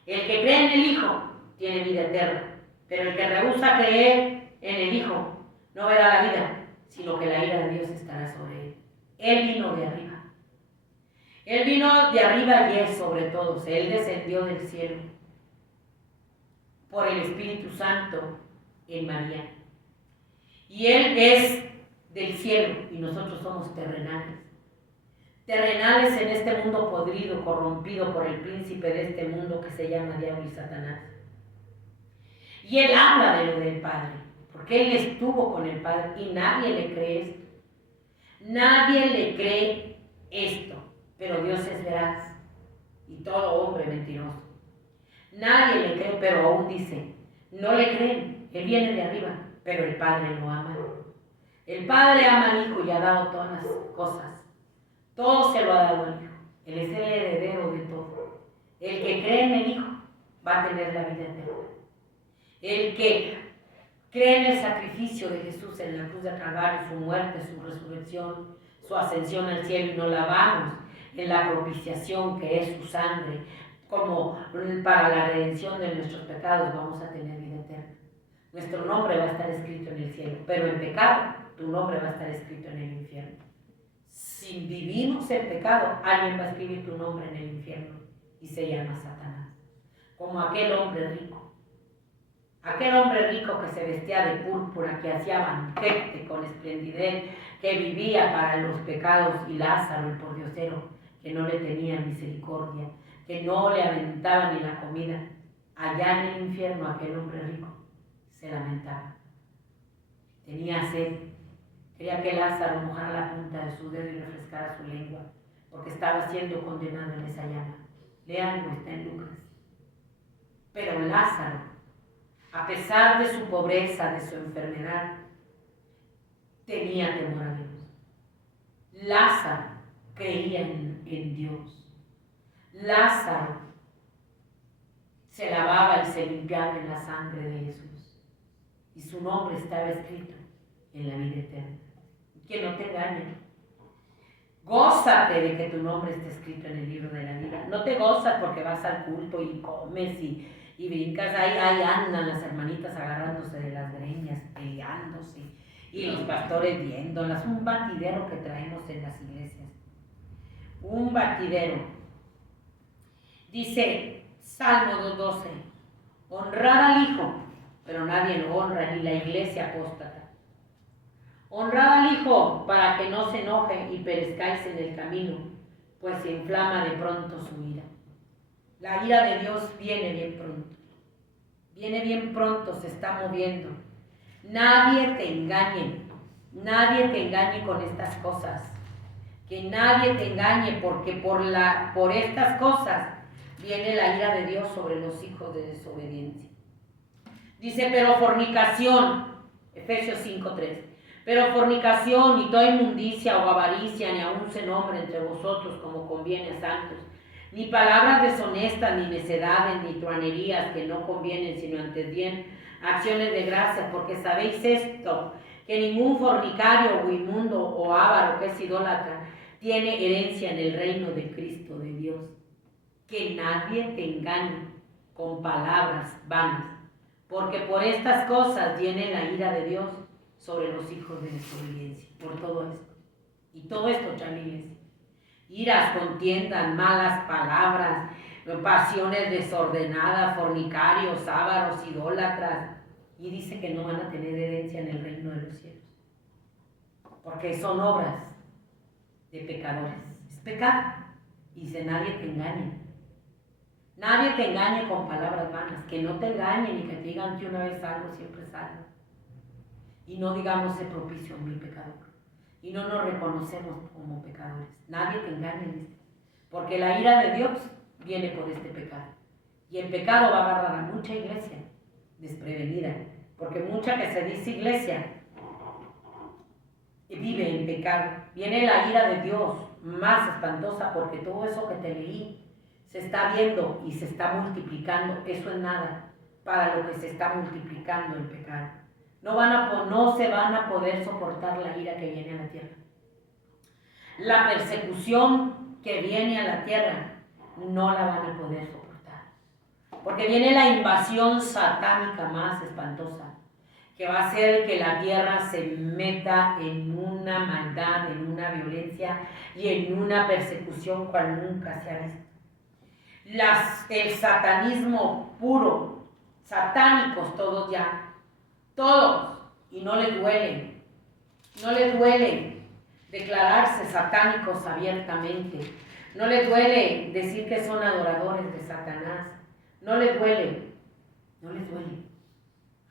El que cree en el Hijo tiene vida eterna, pero el que rehúsa creer en el Hijo no verá la vida, sino que la ira de Dios estará sobre él. Él vino de arriba. Él vino de arriba y es sobre todos. Él descendió del cielo por el Espíritu Santo en María. Y Él es del cielo y nosotros somos terrenales. Terrenales en este mundo podrido, corrompido por el príncipe de este mundo que se llama Diablo y Satanás. Y Él habla de lo del Padre, porque Él estuvo con el Padre y nadie le cree esto. Nadie le cree esto, pero Dios es veraz y todo hombre mentiroso. Nadie le cree, pero aún dice, no le creen, Él viene de arriba, pero el Padre lo ama. El Padre ama al Hijo y ha dado todas las cosas. Todo se lo ha dado al Hijo. Él es el heredero de todo. El que cree en el Hijo va a tener la vida eterna. El que cree en el sacrificio de Jesús en la cruz del Calvario, su muerte, su resurrección, su ascensión al cielo, y nos lavamos en la propiciación que es su sangre, como para la redención de nuestros pecados, vamos a tener vida eterna. Nuestro nombre va a estar escrito en el cielo, pero en pecado, tu nombre va a estar escrito en el infierno. Si vivimos en pecado, alguien va a escribir tu nombre en el infierno y se llama Satanás. Como aquel hombre rico. Aquel hombre rico que se vestía de púrpura, que hacía banquete con esplendidez, que vivía para los pecados, y Lázaro, el pordiosero, que no le tenía misericordia, que no le aventaba ni la comida. Allá en el infierno aquel hombre rico se lamentaba. Tenía sed. Quería que Lázaro mojara la punta de su dedo y refrescara su lengua, porque estaba siendo condenado en esa llama. Leanlo, está en Lucas. Pero Lázaro, a pesar de su pobreza, de su enfermedad, tenía temor a Dios. Lázaro creía en Dios. Lázaro se lavaba y se limpiaba en la sangre de Jesús. Y su nombre estaba escrito en la vida eterna. Que no te engañen. Gózate de que tu nombre esté escrito en el libro de la vida. No te gozas porque vas al culto y comes y brincas. Ahí andan las hermanitas agarrándose de las greñas, peleándose, y los pastores viéndolas. Un batidero que traemos en las iglesias. Un batidero. Dice Salmo 2:12, honrar al Hijo, pero nadie lo honra, ni la iglesia apóstata. Honrad al Hijo para que no se enoje y perezcáis en el camino, pues se inflama de pronto su ira. La ira de Dios viene bien pronto. Viene bien pronto, se está moviendo. Nadie te engañe con estas cosas. Que nadie te engañe, porque por estas cosas viene la ira de Dios sobre los hijos de desobediencia. Dice, pero fornicación, Efesios 5:3. Pero fornicación y toda inmundicia o avaricia ni aun se nombre entre vosotros como conviene a santos, ni palabras deshonestas, ni necedades, ni truanerías que no convienen, sino antes bien acciones de gracias, porque sabéis esto, que ningún fornicario o inmundo o avaro que es idólatra tiene herencia en el reino de Cristo de Dios. Que nadie te engañe con palabras vanas, porque por estas cosas viene la ira de Dios sobre los hijos de desobediencia, por todo esto. Y todo esto, chamiles, iras, contiendas, malas palabras, pasiones desordenadas, fornicarios, ávaros, idólatras, y dice que no van a tener herencia en el reino de los cielos, porque son obras de pecadores. Es pecado. Y dice, nadie te engañe. Nadie te engañe con palabras vanas, que no te engañen y que te digan que una vez algo siempre es algo. Y no digamos se propicio mi pecador. Y no nos reconocemos como pecadores. Nadie te engañe, porque la ira de Dios viene por este pecado. Y el pecado va a agarrar a mucha iglesia desprevenida, porque mucha que se dice iglesia vive en pecado. Viene la ira de Dios más espantosa, porque todo eso que te leí se está viendo y se está multiplicando. Eso es nada para lo que se está multiplicando el pecado. No se van a poder soportar la ira que viene a la tierra. La persecución que viene a la tierra no la van a poder soportar. Porque viene la invasión satánica más espantosa, que va a hacer que la tierra se meta en una maldad, en una violencia y en una persecución cual nunca se ha visto. El satanismo puro, satánicos todos ya, todos, y no les duele declararse satánicos abiertamente, no les duele decir que son adoradores de Satanás, no les duele,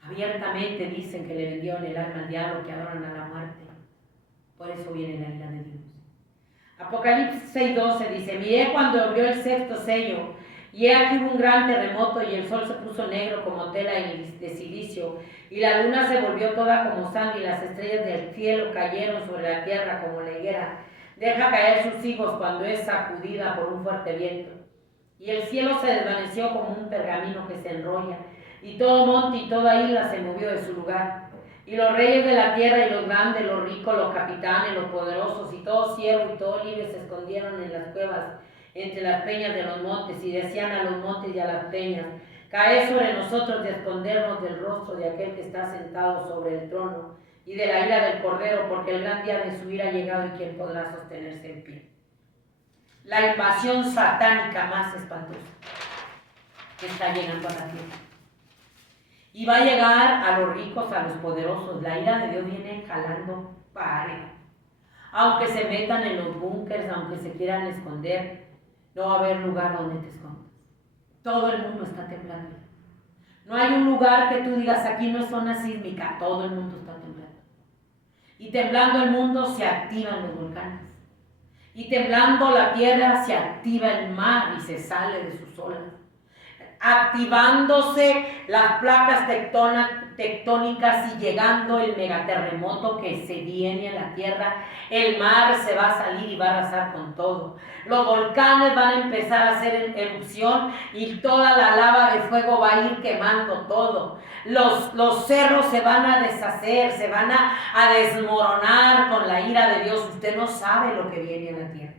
abiertamente dicen que le vendieron el alma al diablo, que adoran a la muerte, por eso viene la ira de Dios. Apocalipsis 6:12 dice, miré cuando abrió el sexto sello, y he aquí hubo un gran terremoto, y el sol se puso negro como tela de silicio, y la luna se volvió toda como sangre, y las estrellas del cielo cayeron sobre la tierra como la higuera deja caer sus higos cuando es sacudida por un fuerte viento. Y el cielo se desvaneció como un pergamino que se enrolla, y todo monte y toda isla se movió de su lugar. Y los reyes de la tierra, y los grandes, los ricos, los capitanes, los poderosos, y todo siervo y todo libre se escondieron en las cuevas entre las peñas de los montes, y decían a los montes y a las peñas, caed sobre nosotros de escondernos del rostro de aquel que está sentado sobre el trono, y de la ira del Cordero, porque el gran día de su ira ha llegado, y quién podrá sostenerse en pie. La invasión satánica más espantosa que está llegando a la tierra. Y va a llegar a los ricos, a los poderosos. La ira de Dios viene jalando parejo. Aunque se metan en los búnkers, aunque se quieran esconder, no va a haber lugar donde te escondas. Todo el mundo está temblando. No hay un lugar que tú digas, aquí no es zona sísmica. Todo el mundo está temblando. Y temblando el mundo se activan los volcanes. Y temblando la tierra se activa el mar y se sale de sus olas. activándose las placas tectónicas y llegando el megaterremoto que se viene a la tierra. El mar se va a salir y va a arrasar con todo. Los volcanes van a empezar a hacer erupción y toda la lava de fuego va a ir quemando todo. Los cerros se van a deshacer, se van a desmoronar con la ira de Dios. Usted no sabe lo que viene a la tierra.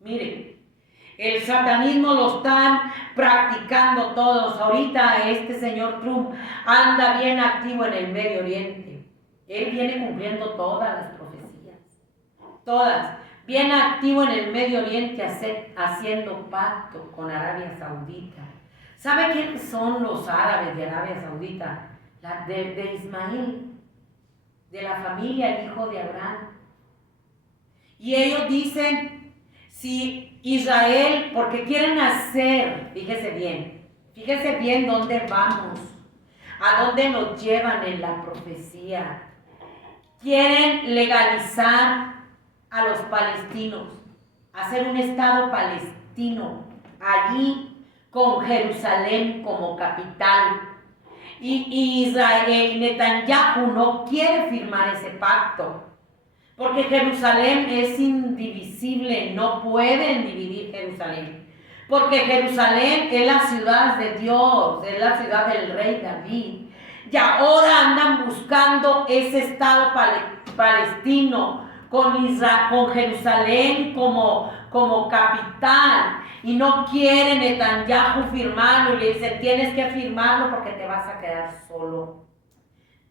Miren, el satanismo lo están practicando todos. Ahorita este señor Trump anda bien activo en el Medio Oriente. Él viene cumpliendo todas las profecías. Todas. Bien activo en el Medio Oriente haciendo pacto con Arabia Saudita. ¿Sabe quiénes son los árabes de Arabia Saudita? De Ismael, de la familia, el hijo de Abraham. Y ellos dicen, si Israel, porque quieren hacer, fíjese bien dónde vamos, a dónde nos llevan en la profecía. Quieren legalizar a los palestinos, hacer un estado palestino allí con Jerusalén como capital. Y Israel, Netanyahu no quiere firmar ese pacto. Porque Jerusalén es indivisible, no pueden dividir Jerusalén. Porque Jerusalén es la ciudad de Dios, es la ciudad del rey David. Y ahora andan buscando ese estado palestino con Jerusalén como capital. Y no quiere Netanyahu firmarlo. Y le dice, tienes que firmarlo porque te vas a quedar solo.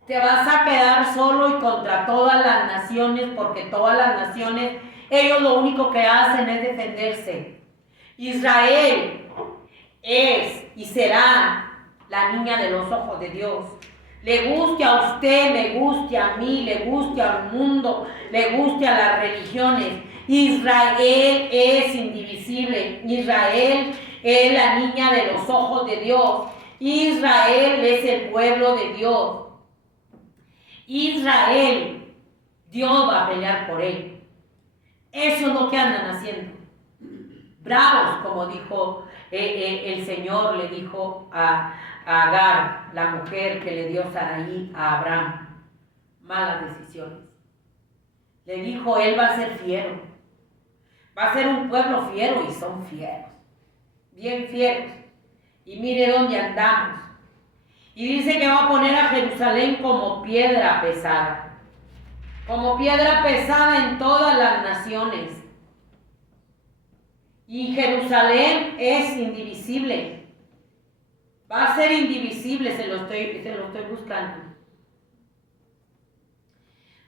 Te vas a quedar solo y contra todas las naciones, porque todas las naciones, ellos lo único que hacen es defenderse. Israel es y será la niña de los ojos de Dios. Le guste a usted, le guste a mí, le guste al mundo, le guste a las religiones. Israel es indivisible. Israel es la niña de los ojos de Dios. Israel es el pueblo de Dios. Israel, Dios va a pelear por él. Eso es lo que andan haciendo. Bravos, como dijo el Señor, le dijo a Agar, la mujer que le dio Sarai a Abraham. Malas decisiones. Le dijo, él va a ser fiero. Va a ser un pueblo fiero, y son fieros. Bien fieros. Y mire dónde andamos. Y dice que va a poner a Jerusalén como piedra pesada. Como piedra pesada en todas las naciones. Y Jerusalén es indivisible. Va a ser indivisible, se lo estoy buscando.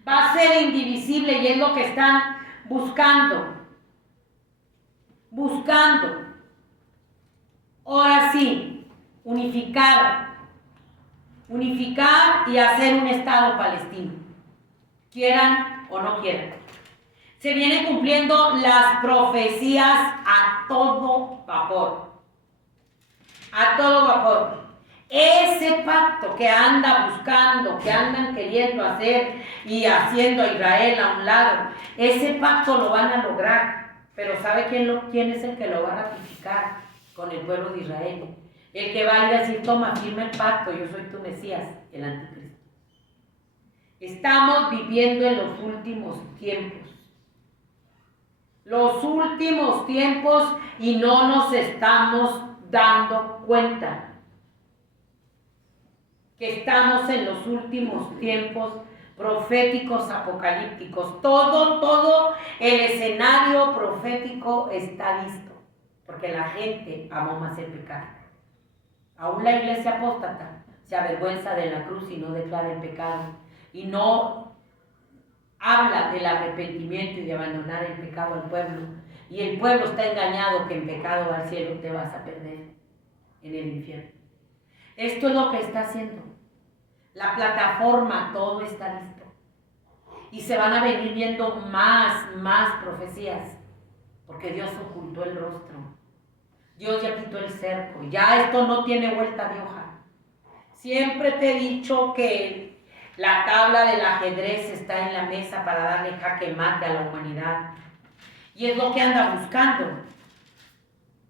Va a ser indivisible y es lo que están buscando. Ahora sí, unificar y hacer un estado palestino, quieran o no quieran. Se vienen cumpliendo las profecías a todo vapor. A todo vapor. Ese pacto que anda buscando, que andan queriendo hacer y haciendo a Israel a un lado, ese pacto lo van a lograr. Pero ¿sabe quién es el que lo va a ratificar con el pueblo de Israel? El que va a ir a decir, toma, firma el pacto, yo soy tu Mesías, el anticristo. Estamos viviendo en los últimos tiempos. Los últimos tiempos y no nos estamos dando cuenta que estamos en los últimos tiempos proféticos, apocalípticos. Todo el escenario profético está listo, porque la gente amó más el pecado. Aún la iglesia apóstata se avergüenza de la cruz y no declara el pecado, y no habla del arrepentimiento y de abandonar el pecado al pueblo. Y el pueblo está engañado que en pecado al cielo te vas a perder en el infierno. Esto es lo que está haciendo. La plataforma, todo está listo. Y se van a venir viendo más profecías, porque Dios ocultó el rostro. Dios ya quitó el cerco. Ya esto no tiene vuelta de hoja. Siempre te he dicho que la tabla del ajedrez está en la mesa para darle jaque mate a la humanidad. Y es lo que anda buscando.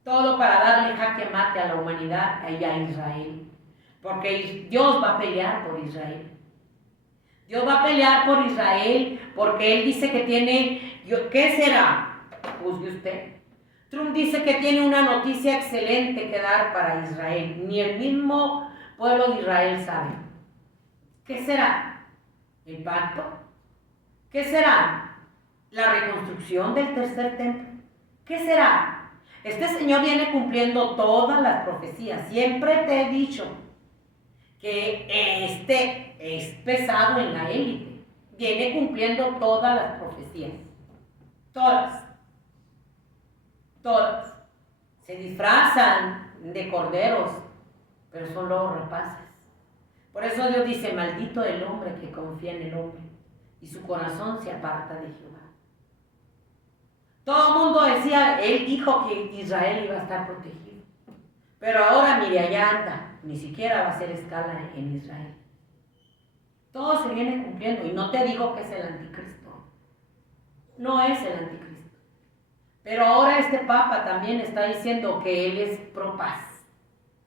Todo para darle jaque mate a la humanidad y a Israel. Porque Dios va a pelear por Israel. Dios va a pelear por Israel porque Él dice que tiene... ¿Qué será? Juzgue usted. Trump dice que tiene una noticia excelente que dar para Israel. Ni el mismo pueblo de Israel sabe. ¿Qué será? ¿El pacto? ¿Qué será? ¿La reconstrucción del tercer templo? ¿Qué será? Este Señor viene cumpliendo todas las profecías. Siempre te he dicho que este es pesado en la élite. Viene cumpliendo todas las profecías. Todas. Se disfrazan de corderos, pero son lobos rapaces. Por eso Dios dice, maldito el hombre que confía en el hombre y su corazón se aparta de Jehová. Todo el mundo decía, Él dijo que Israel iba a estar protegido. Pero ahora mire, allá anda, ni siquiera va a hacer escala en Israel. Todo se viene cumpliendo y no te digo que es el anticristo. No es el anticristo. Pero ahora este Papa también está diciendo que él es pro paz.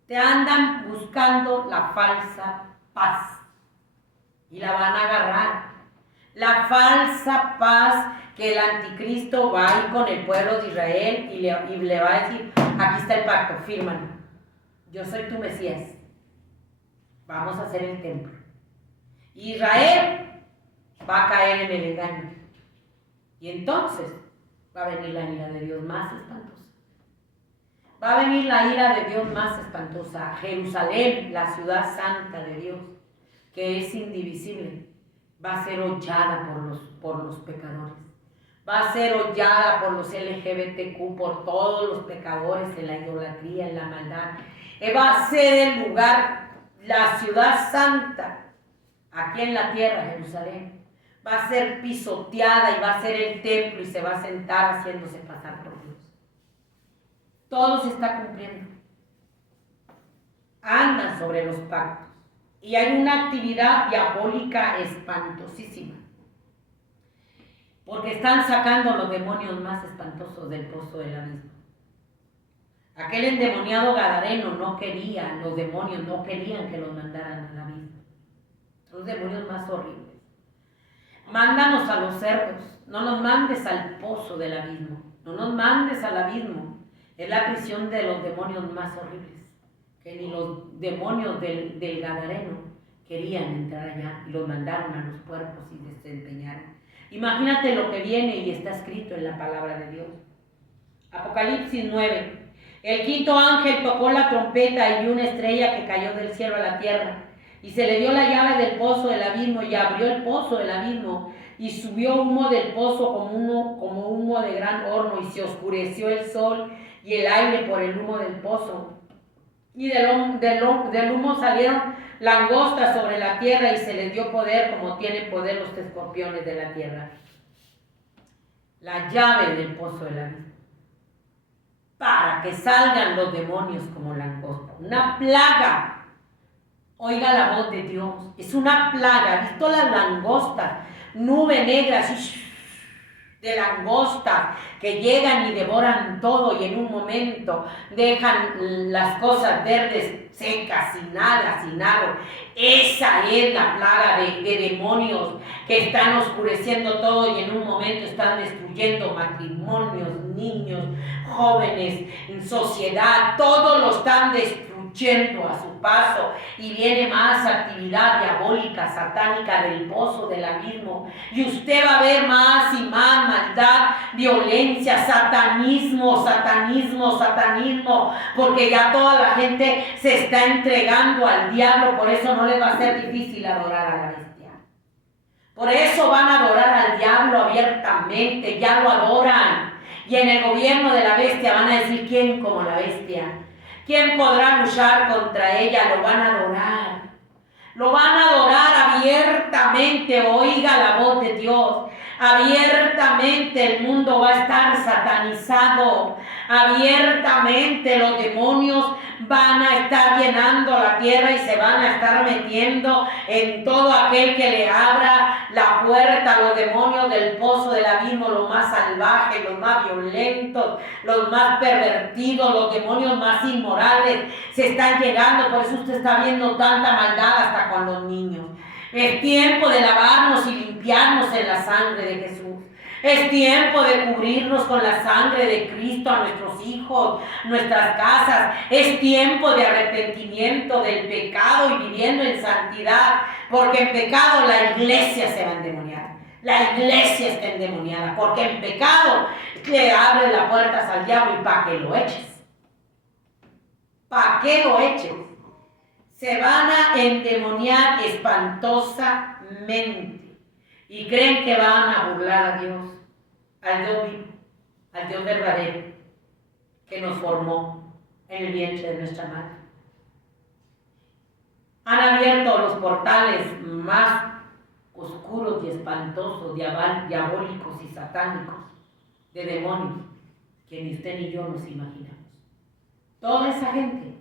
Te andan buscando la falsa paz y la van a agarrar. La falsa paz que el anticristo va a ir con el pueblo de Israel y le va a decir, aquí está el pacto, fírmalo. Yo soy tu Mesías. Vamos a hacer el templo. Israel va a caer en el engaño. Y entonces va a venir la ira de Dios más espantosa. Va a venir la ira de Dios más espantosa. Jerusalén, la ciudad santa de Dios, que es indivisible, va a ser hollada por los pecadores. Va a ser hollada por los LGBTQ, por todos los pecadores en la idolatría, en la maldad. Va a ser el lugar, la ciudad santa, aquí en la tierra, Jerusalén. Va a ser pisoteada y va a ser el templo y se va a sentar haciéndose pasar por Dios. Todo se está cumpliendo. Andan sobre los pactos. Y hay una actividad diabólica espantosísima. Porque están sacando los demonios más espantosos del pozo del abismo. Aquel endemoniado gadareno no quería, los demonios no querían que los mandaran al abismo. Son los demonios más horribles. Mándanos a los cerdos, no nos mandes al pozo del abismo, no nos mandes al abismo. Es la prisión de los demonios más horribles, que ni los demonios del gadareno querían entrar allá y los mandaron a los puercos y desempeñaron. Imagínate lo que viene y está escrito en la palabra de Dios. Apocalipsis 9. El quinto ángel tocó la trompeta y vio una estrella que cayó del cielo a la tierra. Y se le dio la llave del pozo del abismo y abrió el pozo del abismo y subió humo del pozo como humo de gran horno y se oscureció el sol y el aire por el humo del pozo. Y del humo salieron langostas sobre la tierra y se les dio poder como tienen poder los escorpiones de la tierra. La llave del pozo del abismo. Para que salgan los demonios como langostas. Una plaga. Oiga la voz de Dios, es una plaga. ¿Has visto las langostas? Nube negra así de langostas que llegan y devoran todo y en un momento dejan las cosas verdes secas, sin nada, sin agua. Esa es la plaga de demonios que están oscureciendo todo y en un momento están destruyendo matrimonios, niños, jóvenes, sociedad, todo lo están destruyendo a su paso y viene más actividad diabólica, satánica del pozo del abismo y usted va a ver más y más maldad, violencia, satanismo, porque ya toda la gente se está entregando al diablo, por eso no les va a ser difícil adorar a la bestia. Por eso van a adorar al diablo abiertamente, ya lo adoran. Y en el gobierno de la bestia van a decir, ¿quién como la bestia? ¿Quién podrá luchar contra ella? Lo van a adorar. Lo van a adorar abiertamente. Oiga la voz de Dios. Abiertamente el mundo va a estar satanizado. abiertamente los demonios van a estar llenando la tierra y se van a estar metiendo en todo aquel que le abra la puerta a los demonios del pozo del abismo, los más salvajes, los más violentos, los más pervertidos, los demonios más inmorales se están llegando. Por eso usted está viendo tanta maldad hasta con los niños. Es tiempo de lavarnos y limpiarnos en la sangre de Jesús. Es tiempo de cubrirnos con la sangre de Cristo a nuestros hijos, nuestras casas. Es tiempo de arrepentimiento del pecado y viviendo en santidad, porque en pecado la iglesia se va a endemoniar. La iglesia está endemoniada, porque en pecado le abres las puertas al diablo y para que lo eches. ¿Para qué lo eches? Se van a endemoniar espantosamente. Y creen que van a burlar a Dios, al Dios vivo, al Dios verdadero, que nos formó en el vientre de nuestra madre. Han abierto los portales más oscuros y espantosos, diabólicos y satánicos, de demonios, que ni usted ni yo nos imaginamos. Toda esa gente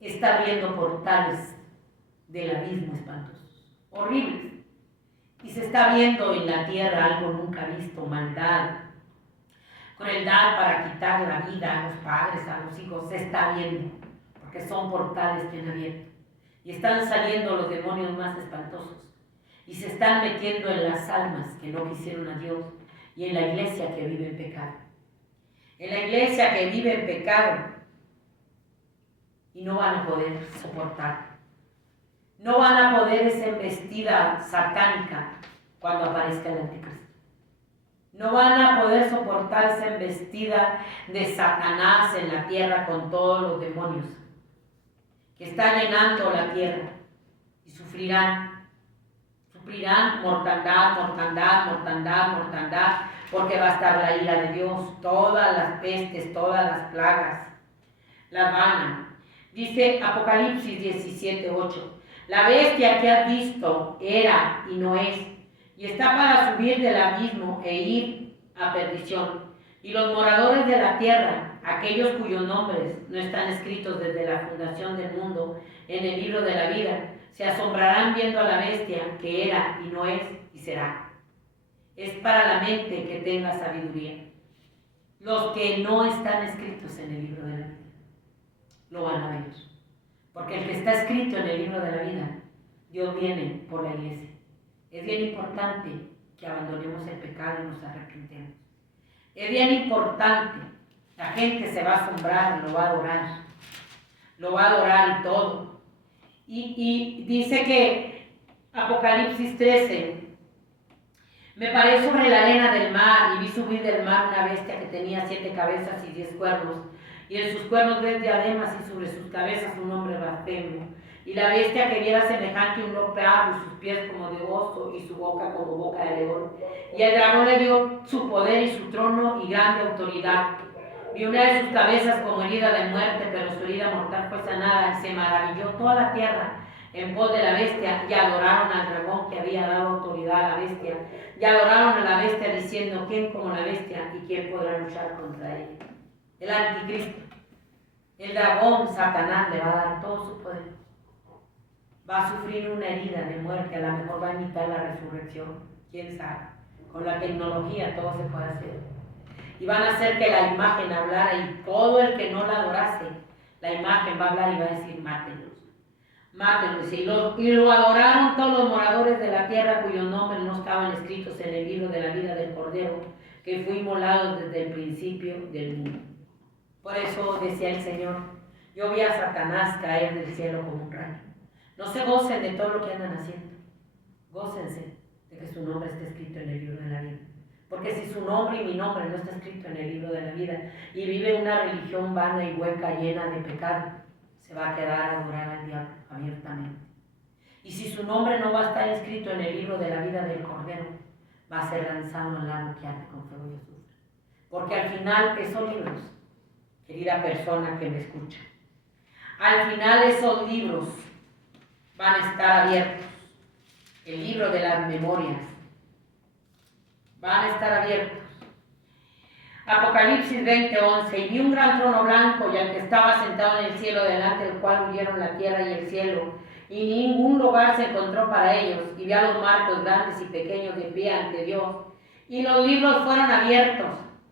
está abriendo portales del abismo espantosos, horribles. Y se está viendo en la tierra algo nunca visto: maldad, crueldad para quitar la vida a los padres, a los hijos. Se está viendo, porque son portales que han abierto. Y están saliendo los demonios más espantosos. Y se están metiendo en las almas que no quisieron a Dios y en la iglesia que vive en pecado. En la iglesia que vive en pecado, y no van a poder soportar. No van a poder esa embestida satánica cuando aparezca el anticristo. No van a poder soportar esa embestida de Satanás en la tierra con todos los demonios que está llenando la tierra, y sufrirán mortandad, porque va a estar la ira de Dios. Todas las pestes, todas las plagas las van a. Dice Apocalipsis 17:8. La bestia que has visto era y no es, y está para subir del abismo e ir a perdición. Y los moradores de la tierra, aquellos cuyos nombres no están escritos desde la fundación del mundo en el libro de la vida, se asombrarán viendo a la bestia que era y no es y será. Es para la mente que tenga sabiduría. Los que no están escritos en el libro de la vida lo van a ver. Porque el que está escrito en el libro de la vida, Dios viene por la iglesia. Es bien importante que abandonemos el pecado y nos arrepentemos. Es bien importante. La gente se va a asombrar, lo va a adorar. Lo va a adorar y todo. Y dice que Apocalipsis 13, me paré sobre la arena del mar y vi subir del mar una bestia que tenía 7 cabezas y 10 cuernos. Y en sus cuernos 10 diademas y sobre sus cabezas un nombre blasfemo. Y la bestia que viera semejante a un leopardo, y sus pies como de oso y su boca como boca de león. Y el dragón le dio su poder y su trono y grande autoridad. Vi una de sus cabezas como herida de muerte, pero su herida mortal fue sanada, y se maravilló toda la tierra en pos de la bestia, y adoraron al dragón que había dado autoridad a la bestia. Y adoraron a la bestia diciendo: ¿quién como la bestia y quién podrá luchar contra ella? El anticristo, el dragón, Satanás, le va a dar todo su poder. Va a sufrir una herida de muerte, a lo mejor va a imitar la resurrección, quién sabe. Con la tecnología todo se puede hacer. Y van a hacer que la imagen hablara, y todo el que no la adorase, la imagen va a hablar y va a decir: mátenlos, mátenlos. Y lo adoraron todos los moradores de la tierra cuyos nombres no estaban escritos en el libro de la vida del Cordero, que fue inmolado desde el principio del mundo. Por eso decía el Señor: yo vi a Satanás caer del cielo como un rayo. No se gocen de todo lo que andan haciendo. Gócense de que su nombre esté escrito en el libro de la vida. Porque si su nombre y mi nombre no está escrito en el libro de la vida, y vive una religión vana y hueca llena de pecado, se va a quedar a adorar al diablo abiertamente. Y si su nombre no va a estar escrito en el libro de la vida del Cordero, va a ser lanzado al lago que arde con fuego y azufre. Porque al final esos libros, querida persona que me escucha, al final esos libros van a estar abiertos. El libro de las memorias van a estar abiertos. Apocalipsis 20:11. Y vi un gran trono blanco y al que estaba sentado en el cielo, delante del cual huyeron la tierra y el cielo, y ningún lugar se encontró para ellos. Y vi a los muertos grandes y pequeños de pie ante Dios. Y los libros fueron abiertos.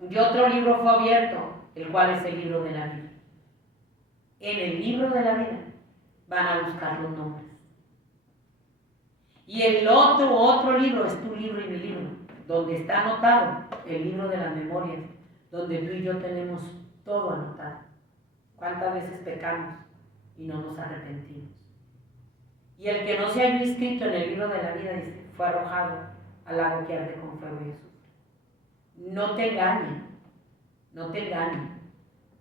Y otro libro fue abierto, el cual es el libro de la vida. En el libro de la vida van a buscar los nombres. Y el otro libro es tu libro y mi libro, donde está anotado el libro de las memorias, donde tú y yo tenemos todo anotado. ¿Cuántas veces pecamos y no nos arrepentimos? Y el que no se haya inscrito en el libro de la vida, dice, fue arrojado al lago que arde con fuego y azufre. No te engañen, no te engañen.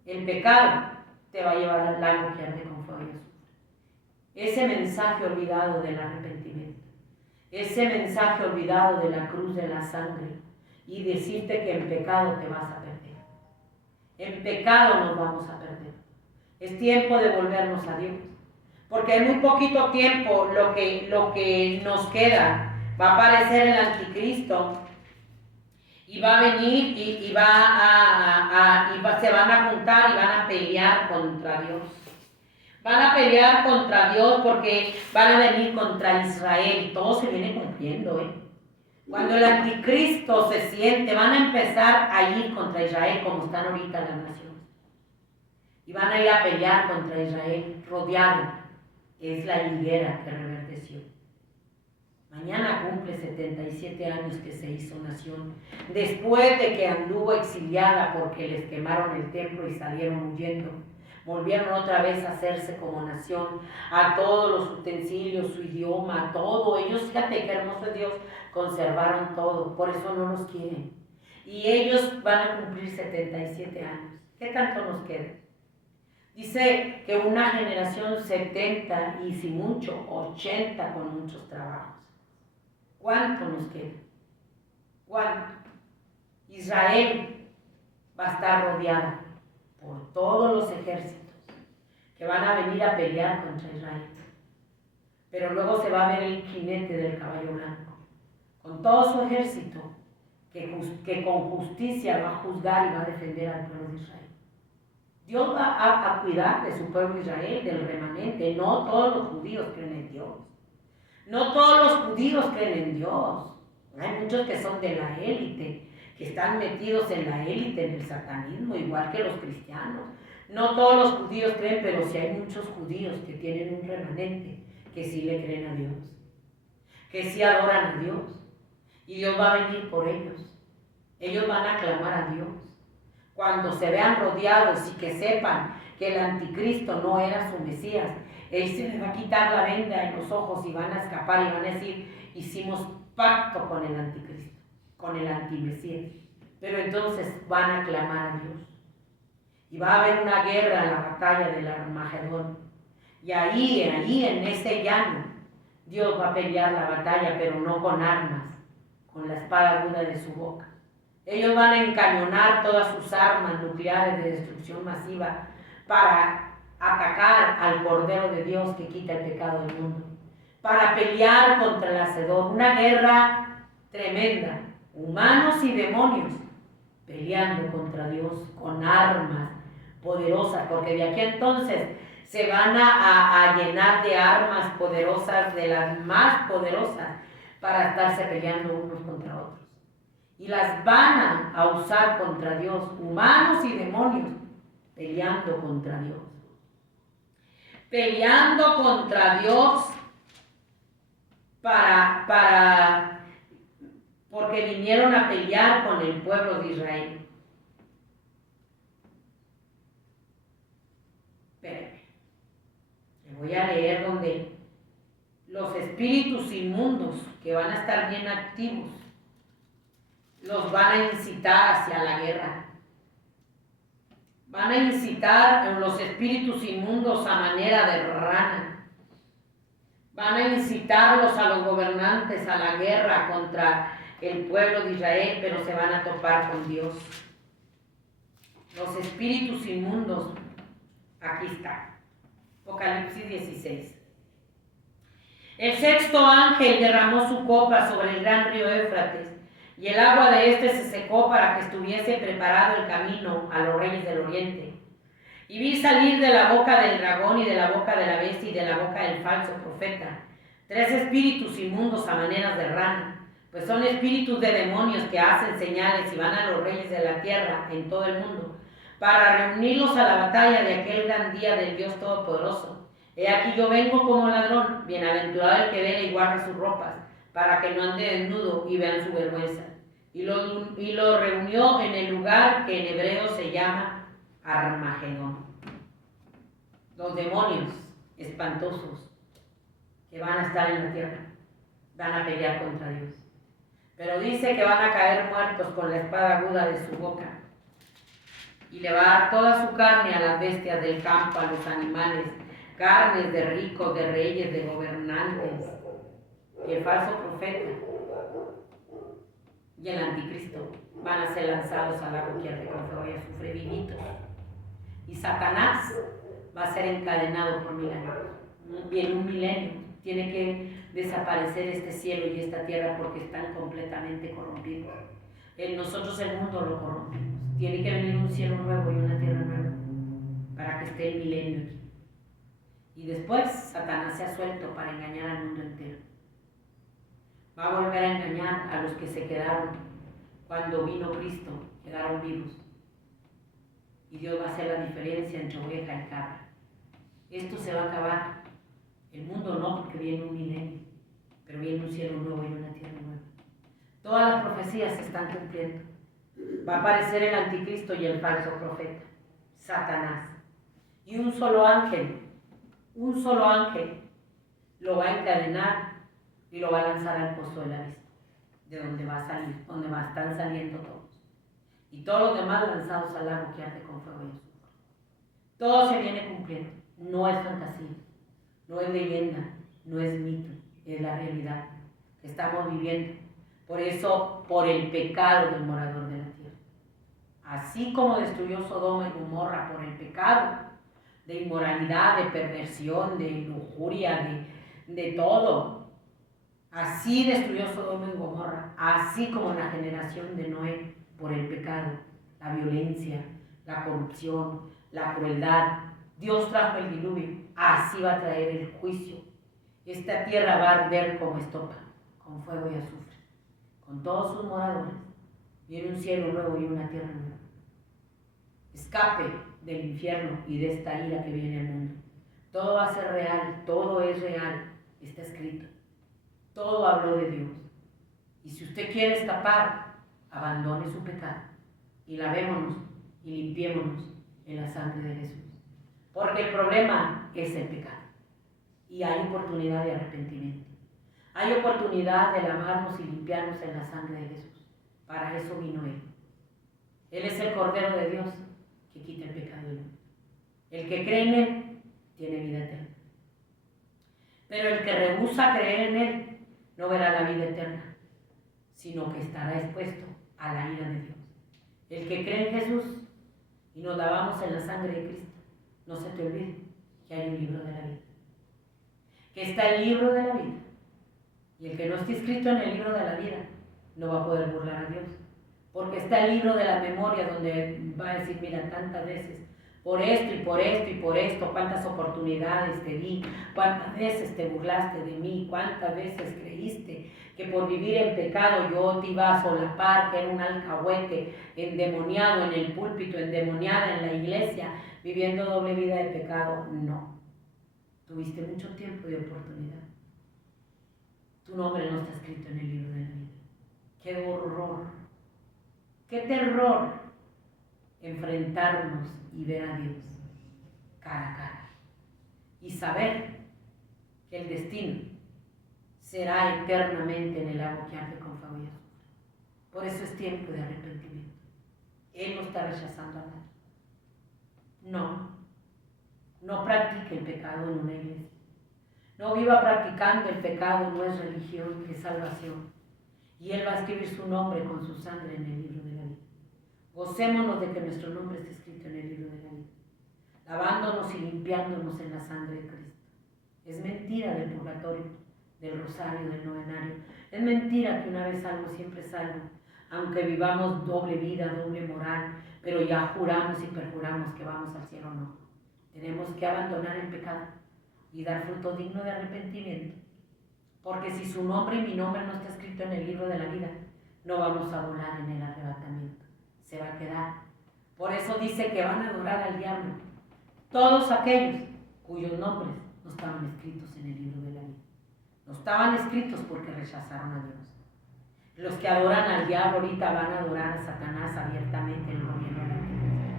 El pecado te va a llevar al lago que arde con fuego y azufre. Ese mensaje olvidado del arrepentimiento, ese mensaje olvidado de la cruz de la sangre y decirte que en pecado te vas a perder. En pecado nos vamos a perder. Es tiempo de volvernos a Dios. Porque en muy poquito tiempo lo que nos queda, va a aparecer el anticristo y va a venir y se van a juntar y van a pelear contra Dios. Van a pelear contra Dios porque van a venir contra Israel y todo se viene cumpliendo. Cuando el anticristo se siente, van a empezar a ir contra Israel como están ahorita las naciones. Y van a ir a pelear contra Israel rodeado. Es la higuera que reverdeció. Mañana cumple 77 años que se hizo nación, después de que anduvo exiliada porque les quemaron el templo y salieron huyendo. Volvieron otra vez a hacerse como nación, a todos los utensilios, su idioma, todo. Ellos, fíjate qué hermoso es Dios, conservaron todo, por eso no los quieren. Y ellos van a cumplir 77 años. ¿Qué tanto nos queda? Dice que una generación 70 y si mucho 80 con muchos trabajos. ¿Cuánto nos queda? ¿Cuánto? Israel va a estar rodeada por todos los ejércitos que van a venir a pelear contra Israel. Pero luego se va a ver el jinete del caballo blanco, con todo su ejército, que con justicia va a juzgar y va a defender al pueblo de Israel. Dios va a cuidar de su pueblo Israel, del remanente. No todos los judíos creen en Dios. No todos los judíos creen en Dios. Hay muchos que son de la élite, que están metidos en la élite, en el satanismo, igual que los cristianos. No todos los judíos creen, pero sí hay muchos judíos que tienen un remanente, que sí le creen a Dios, que sí adoran a Dios. Y Dios va a venir por ellos. Ellos van a clamar a Dios. Cuando se vean rodeados y que sepan que el anticristo no era su Mesías, él se les va a quitar la venda en los ojos y van a escapar y van a decir, hicimos pacto con el anticristo, con el antimesías. Pero entonces van a clamar a Dios. Y va a haber una guerra, la batalla del Armagedón. Y ahí en ese llano, Dios va a pelear la batalla, pero no con armas, con la espada aguda de su boca. Ellos van a encañonar todas sus armas nucleares de destrucción masiva para atacar al Cordero de Dios que quita el pecado del mundo, para pelear contra el Hacedor, una guerra tremenda, humanos y demonios peleando contra Dios con armas poderosas, porque de aquí entonces se van a llenar de armas poderosas, de las más poderosas, para estarse peleando unos contra otros. Y las van a usar contra Dios, humanos y demonios, peleando contra Dios. Peleando contra Dios porque vinieron a pelear con el pueblo de Israel. Espérenme. Le voy a leer donde los espíritus inmundos que van a estar bien activos los van a incitar hacia la guerra. Van a incitar a los espíritus inmundos a manera de rana. Van a incitarlos a los gobernantes a la guerra contra el pueblo de Israel, pero se van a topar con Dios. Los espíritus inmundos, aquí está, Apocalipsis 16. El sexto ángel derramó su copa sobre el gran río Éufrates, y el agua de éste se secó para que estuviese preparado el camino a los reyes del oriente. Y vi salir de la boca del dragón y de la boca de la bestia y de la boca del falso profeta 3 espíritus inmundos a maneras de rana, pues son espíritus de demonios que hacen señales y van a los reyes de la tierra en todo el mundo, para reunirlos a la batalla de aquel gran día del Dios Todopoderoso. He aquí yo vengo como ladrón, bienaventurado el que vele y guarde sus ropas, para que no ande desnudo y vean su vergüenza. Y lo reunió en el lugar que en hebreo se llama Armagedón. Los demonios espantosos que van a estar en la tierra van a pelear contra Dios. Pero dice que van a caer muertos con la espada aguda de su boca. Y le va a dar toda su carne a las bestias del campo, a los animales, carnes de ricos, de reyes, de gobernantes. Y el falso profeta y el anticristo van a ser lanzados al lago que arde con fuego y azufre vivitos. Y Satanás va a ser encadenado por 1000 años. Viene un milenio. Tiene que desaparecer este cielo y esta tierra porque están completamente corrompidos. Nosotros el mundo lo corrompimos. Tiene que venir un cielo nuevo y una tierra nueva para que esté el milenio aquí. Y después Satanás se ha suelto para engañar al mundo entero. Va a volver a engañar a los que se quedaron cuando vino Cristo, quedaron vivos. Y Dios va a hacer la diferencia entre oveja y cabra. Esto se va a acabar. El mundo no, porque viene un milenio, pero viene un cielo nuevo y una tierra nueva. Todas las profecías se están cumpliendo. Va a aparecer el anticristo y el falso profeta, Satanás. Y un solo ángel lo va a encadenar y lo va a lanzar al pozo del abismo, de donde va a salir, donde están saliendo todos. Y todos los demás lanzados al lago que arde con fuego y azufre. Todo se viene cumpliendo. No es fantasía, no es leyenda, no es mito, es la realidad que estamos viviendo. Por eso, por el pecado del morador de la tierra. Así como destruyó Sodoma y Gomorra por el pecado de inmoralidad, de perversión, de lujuria, de todo. Así destruyó Sodoma y Gomorra, así como la generación de Noé por el pecado, la violencia, la corrupción, la crueldad. Dios trajo el diluvio, así va a traer el juicio. Esta tierra va a arder como estopa, con fuego y azufre, con todos sus moradores. Viene un cielo nuevo y una tierra nueva. Escape del infierno y de esta ira que viene al mundo. Todo va a ser real, todo es real, está escrito. Todo habló de Dios. Y si usted quiere escapar, abandone su pecado y lavémonos y limpiémonos en la sangre de Jesús. Porque el problema es el pecado. Y hay oportunidad de arrepentimiento. Hay oportunidad de lavarnos y limpiarnos en la sangre de Jesús. Para eso vino Él. Él es el Cordero de Dios que quita el pecado del mundo. El que cree en Él tiene vida eterna. Pero el que rehúsa creer en Él no verá la vida eterna, sino que estará expuesto a la ira de Dios. El que cree en Jesús y nos lavamos en la sangre de Cristo, no se te olvide que hay un libro de la vida. Que está el libro de la vida. Y el que no esté escrito en el libro de la vida no va a poder burlar a Dios. Porque está el libro de la memoria donde va a decir, mira, tantas veces, por esto y por esto y por esto, cuántas oportunidades te di, cuántas veces te burlaste de mí, cuántas veces creíste que por vivir en pecado yo te iba a solapar, que era un alcahuete endemoniado en el púlpito, endemoniada en la iglesia, viviendo doble vida de pecado. No, tuviste mucho tiempo y oportunidad. Tu nombre no está escrito en el libro de la vida. ¡Qué horror! ¡Qué terror! Enfrentarnos y ver a Dios cara a cara y saber que el destino será eternamente en el agua que arde con fuego y azufre. Por eso es tiempo de arrepentimiento. Él no está rechazando a nadie. No practique el pecado en una iglesia. No viva practicando el pecado, no es religión, es salvación. Y Él va a escribir su nombre con su sangre en el libro de la vida. Gocémonos de que nuestro nombre esté escrito en el libro de la vida, lavándonos y limpiándonos en la sangre de Cristo. Es mentira del purgatorio, del rosario, del novenario. Es mentira que una vez salvo, siempre salvo. aunque vivamos doble vida, doble moral, pero ya juramos y perjuramos que vamos al cielo, no. Tenemos que abandonar el pecado y dar fruto digno de arrepentimiento, porque si su nombre y mi nombre no está escrito en el libro de la vida, no vamos a volar en el arrebatamiento, se va a quedar. Por eso dice que van a adorar al diablo todos aquellos cuyos nombres no estaban escritos en el libro de la vida. No estaban escritos porque rechazaron a Dios. Los que adoran al diablo ahorita van a adorar a Satanás abiertamente en el gobierno de la iglesia.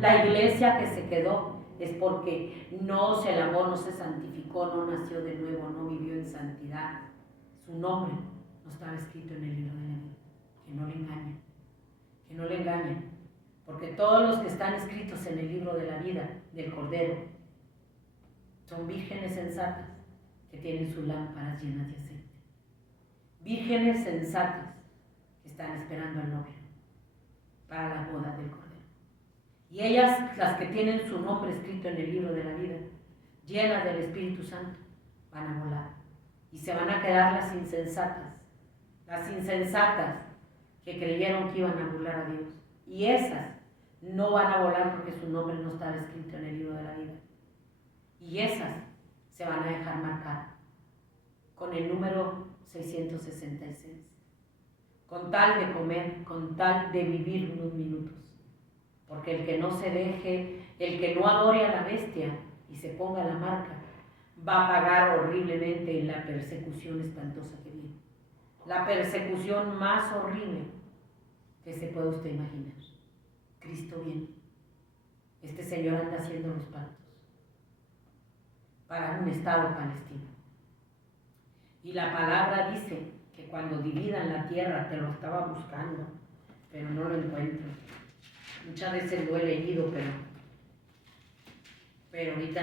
La iglesia que se quedó es porque no se lavó, no se santificó, no nació de nuevo, no vivió en santidad. Su nombre no estaba escrito en el libro de la vida. Que no le engañen, que no le engañen, porque todos los que están escritos en el libro de la vida del Cordero son vírgenes sensatas que tienen sus lámparas llenas de aceite. Vírgenes sensatas que están esperando al novio para la boda del Cordero. Y ellas, las que tienen su nombre escrito en el libro de la vida, llenas del Espíritu Santo, van a volar. Y se van a quedar las insensatas que creyeron que iban a burlar a Dios. Y esas no van a volar porque su nombre no estaba escrito en el libro de la vida. Y esas se van a dejar marcar con el número 666, con tal de comer, con tal de vivir unos minutos. Porque el que no se deje, el que no adore a la bestia y se ponga la marca, va a pagar horriblemente en la persecución espantosa que viene. La persecución más horrible que se puede usted imaginar. Cristo viene. Este Señor anda haciendo los pactos para un estado palestino. Y la palabra dice que cuando dividan la tierra, te lo estaba buscando, pero no lo encuentro. Muchas veces lo he leído, pero ahorita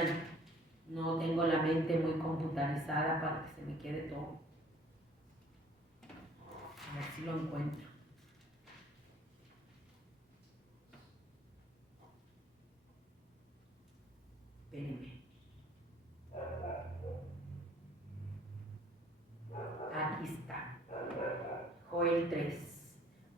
no tengo la mente muy computarizada para que se me quede todo. A ver si lo encuentro. Espérenme. Aquí está. Joel 3.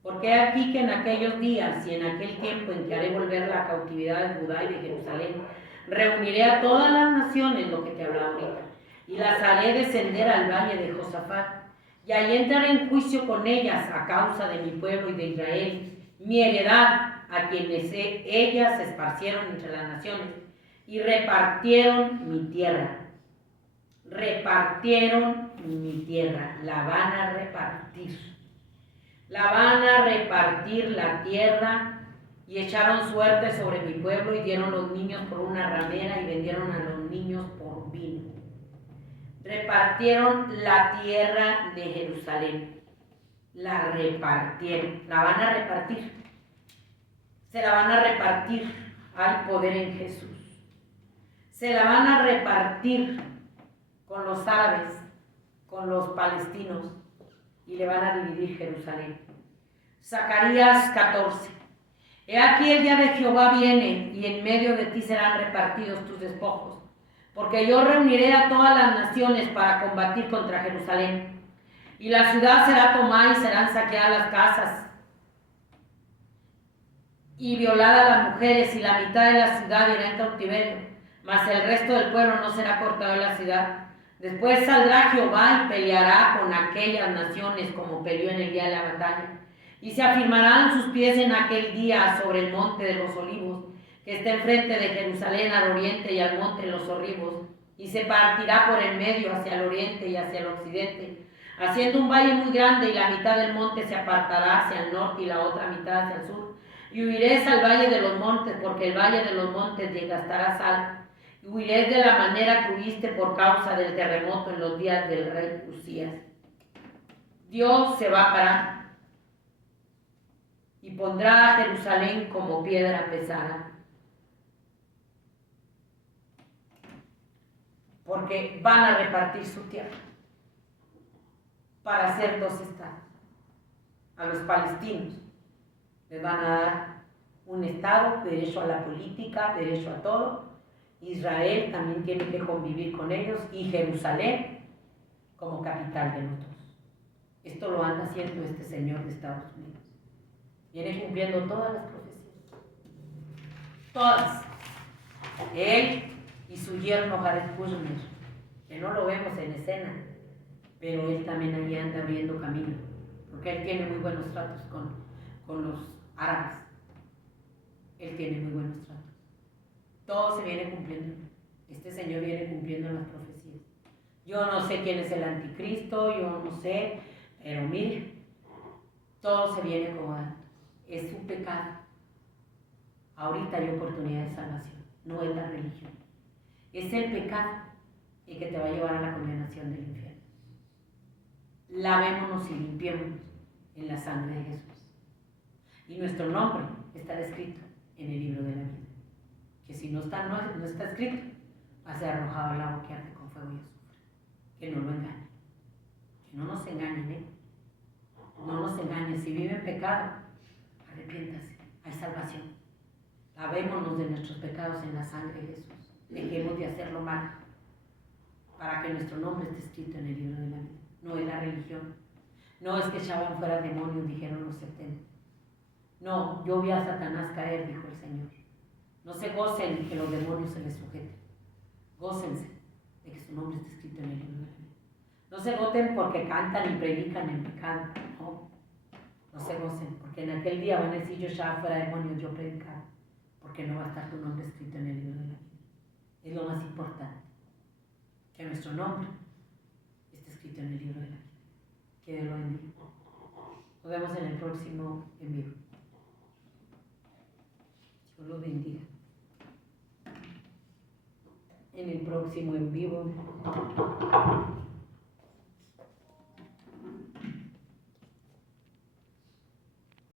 Porque aquí que en aquellos días y en aquel tiempo en que haré volver la cautividad de Judá y de Jerusalén, reuniré a todas las naciones, lo que te hablaba ahorita, y las haré descender al valle de Josafat, y allí entraré en juicio con ellas a causa de mi pueblo y de Israel, mi heredad, a quienes ellas se esparcieron entre las naciones, y repartieron mi tierra. Repartieron mi tierra, la van a repartir. La van a repartir la tierra, y echaron suerte sobre mi pueblo y dieron los niños por una ramera y vendieron a los niños por vino. Repartieron la tierra de Jerusalén. La repartieron, la van a repartir. Se la van a repartir. Hay poder en Jesús. Se la van a repartir con los árabes, con los palestinos, y le van a dividir Jerusalén. Zacarías 14. He aquí el día de Jehová viene, y en medio de ti serán repartidos tus despojos, porque yo reuniré a todas las naciones para combatir contra Jerusalén. Y la ciudad será tomada y serán saqueadas las casas, y violadas las mujeres, y la mitad de la ciudad irá en cautiverio, mas el resto del pueblo no será cortado de la ciudad. Después saldrá Jehová y peleará con aquellas naciones como peleó en el día de la batalla. Y se afirmarán sus pies en aquel día sobre el monte de los olivos, que está enfrente de Jerusalén al oriente, y al monte de los olivos. Y se partirá por el medio hacia el oriente y hacia el occidente, haciendo un valle muy grande, y la mitad del monte se apartará hacia el norte y la otra mitad hacia el sur. Y huiréis al valle de los montes, porque el valle de los montes estará sal. Y huiréis de la manera que huiste por causa del terremoto en los días del rey Usías. Dios se va a parar y pondrá a Jerusalén como piedra pesada, porque van a repartir su tierra para hacer dos estados. A los palestinos les van a dar un estado, derecho a la política, derecho a todo. Israel también tiene que convivir con ellos, y Jerusalén como capital de los dos. Esto lo anda haciendo este señor de Estados Unidos. Viene cumpliendo todas las profecías. Todas. Él y su yerno Jared Kushner, que no lo vemos en escena, pero él también ahí anda abriendo camino, porque él tiene muy buenos tratos con los árabes. Él tiene muy buenos tratos. Todo se viene cumpliendo. Este señor viene cumpliendo las profecías. Yo no sé quién es el anticristo, yo no sé, pero mire, todo se viene acomodando. Es su pecado. Ahorita hay oportunidad de salvación, no es la religión. Es el pecado el que te va a llevar a la condenación del infierno. Lavémonos y limpiémonos en la sangre de Jesús. Y nuestro nombre está escrito en el libro de la vida. Que si no está escrito, va a ser arrojado al agua que arde con fuego y azufre. Que no lo engañen. Que no nos engañen, ¿eh? No nos engañen. Si vive en pecado, arrepiéntase. Hay salvación. Lavémonos de nuestros pecados en la sangre de Jesús. Dejemos de hacerlo mal para que nuestro nombre esté escrito en el libro de la vida. No es la religión. No es que echaban fuera demonios, dijeron los 70. No, yo vi a Satanás caer, dijo el Señor. No se gocen que los demonios se les sujeten. Gócense de que su nombre esté escrito en el libro de la vida. No se gocen porque cantan y predican en pecado. No se gocen, porque en aquel día van a decir: yo echaba fuera demonios, yo predicaba. Porque no va a estar tu nombre escrito en el libro de la vida. Es lo más importante, que nuestro nombre esté escrito en el libro de la vida. Que Dios lo bendiga. Nos vemos en el próximo en vivo. Dios lo bendiga. En el próximo en vivo.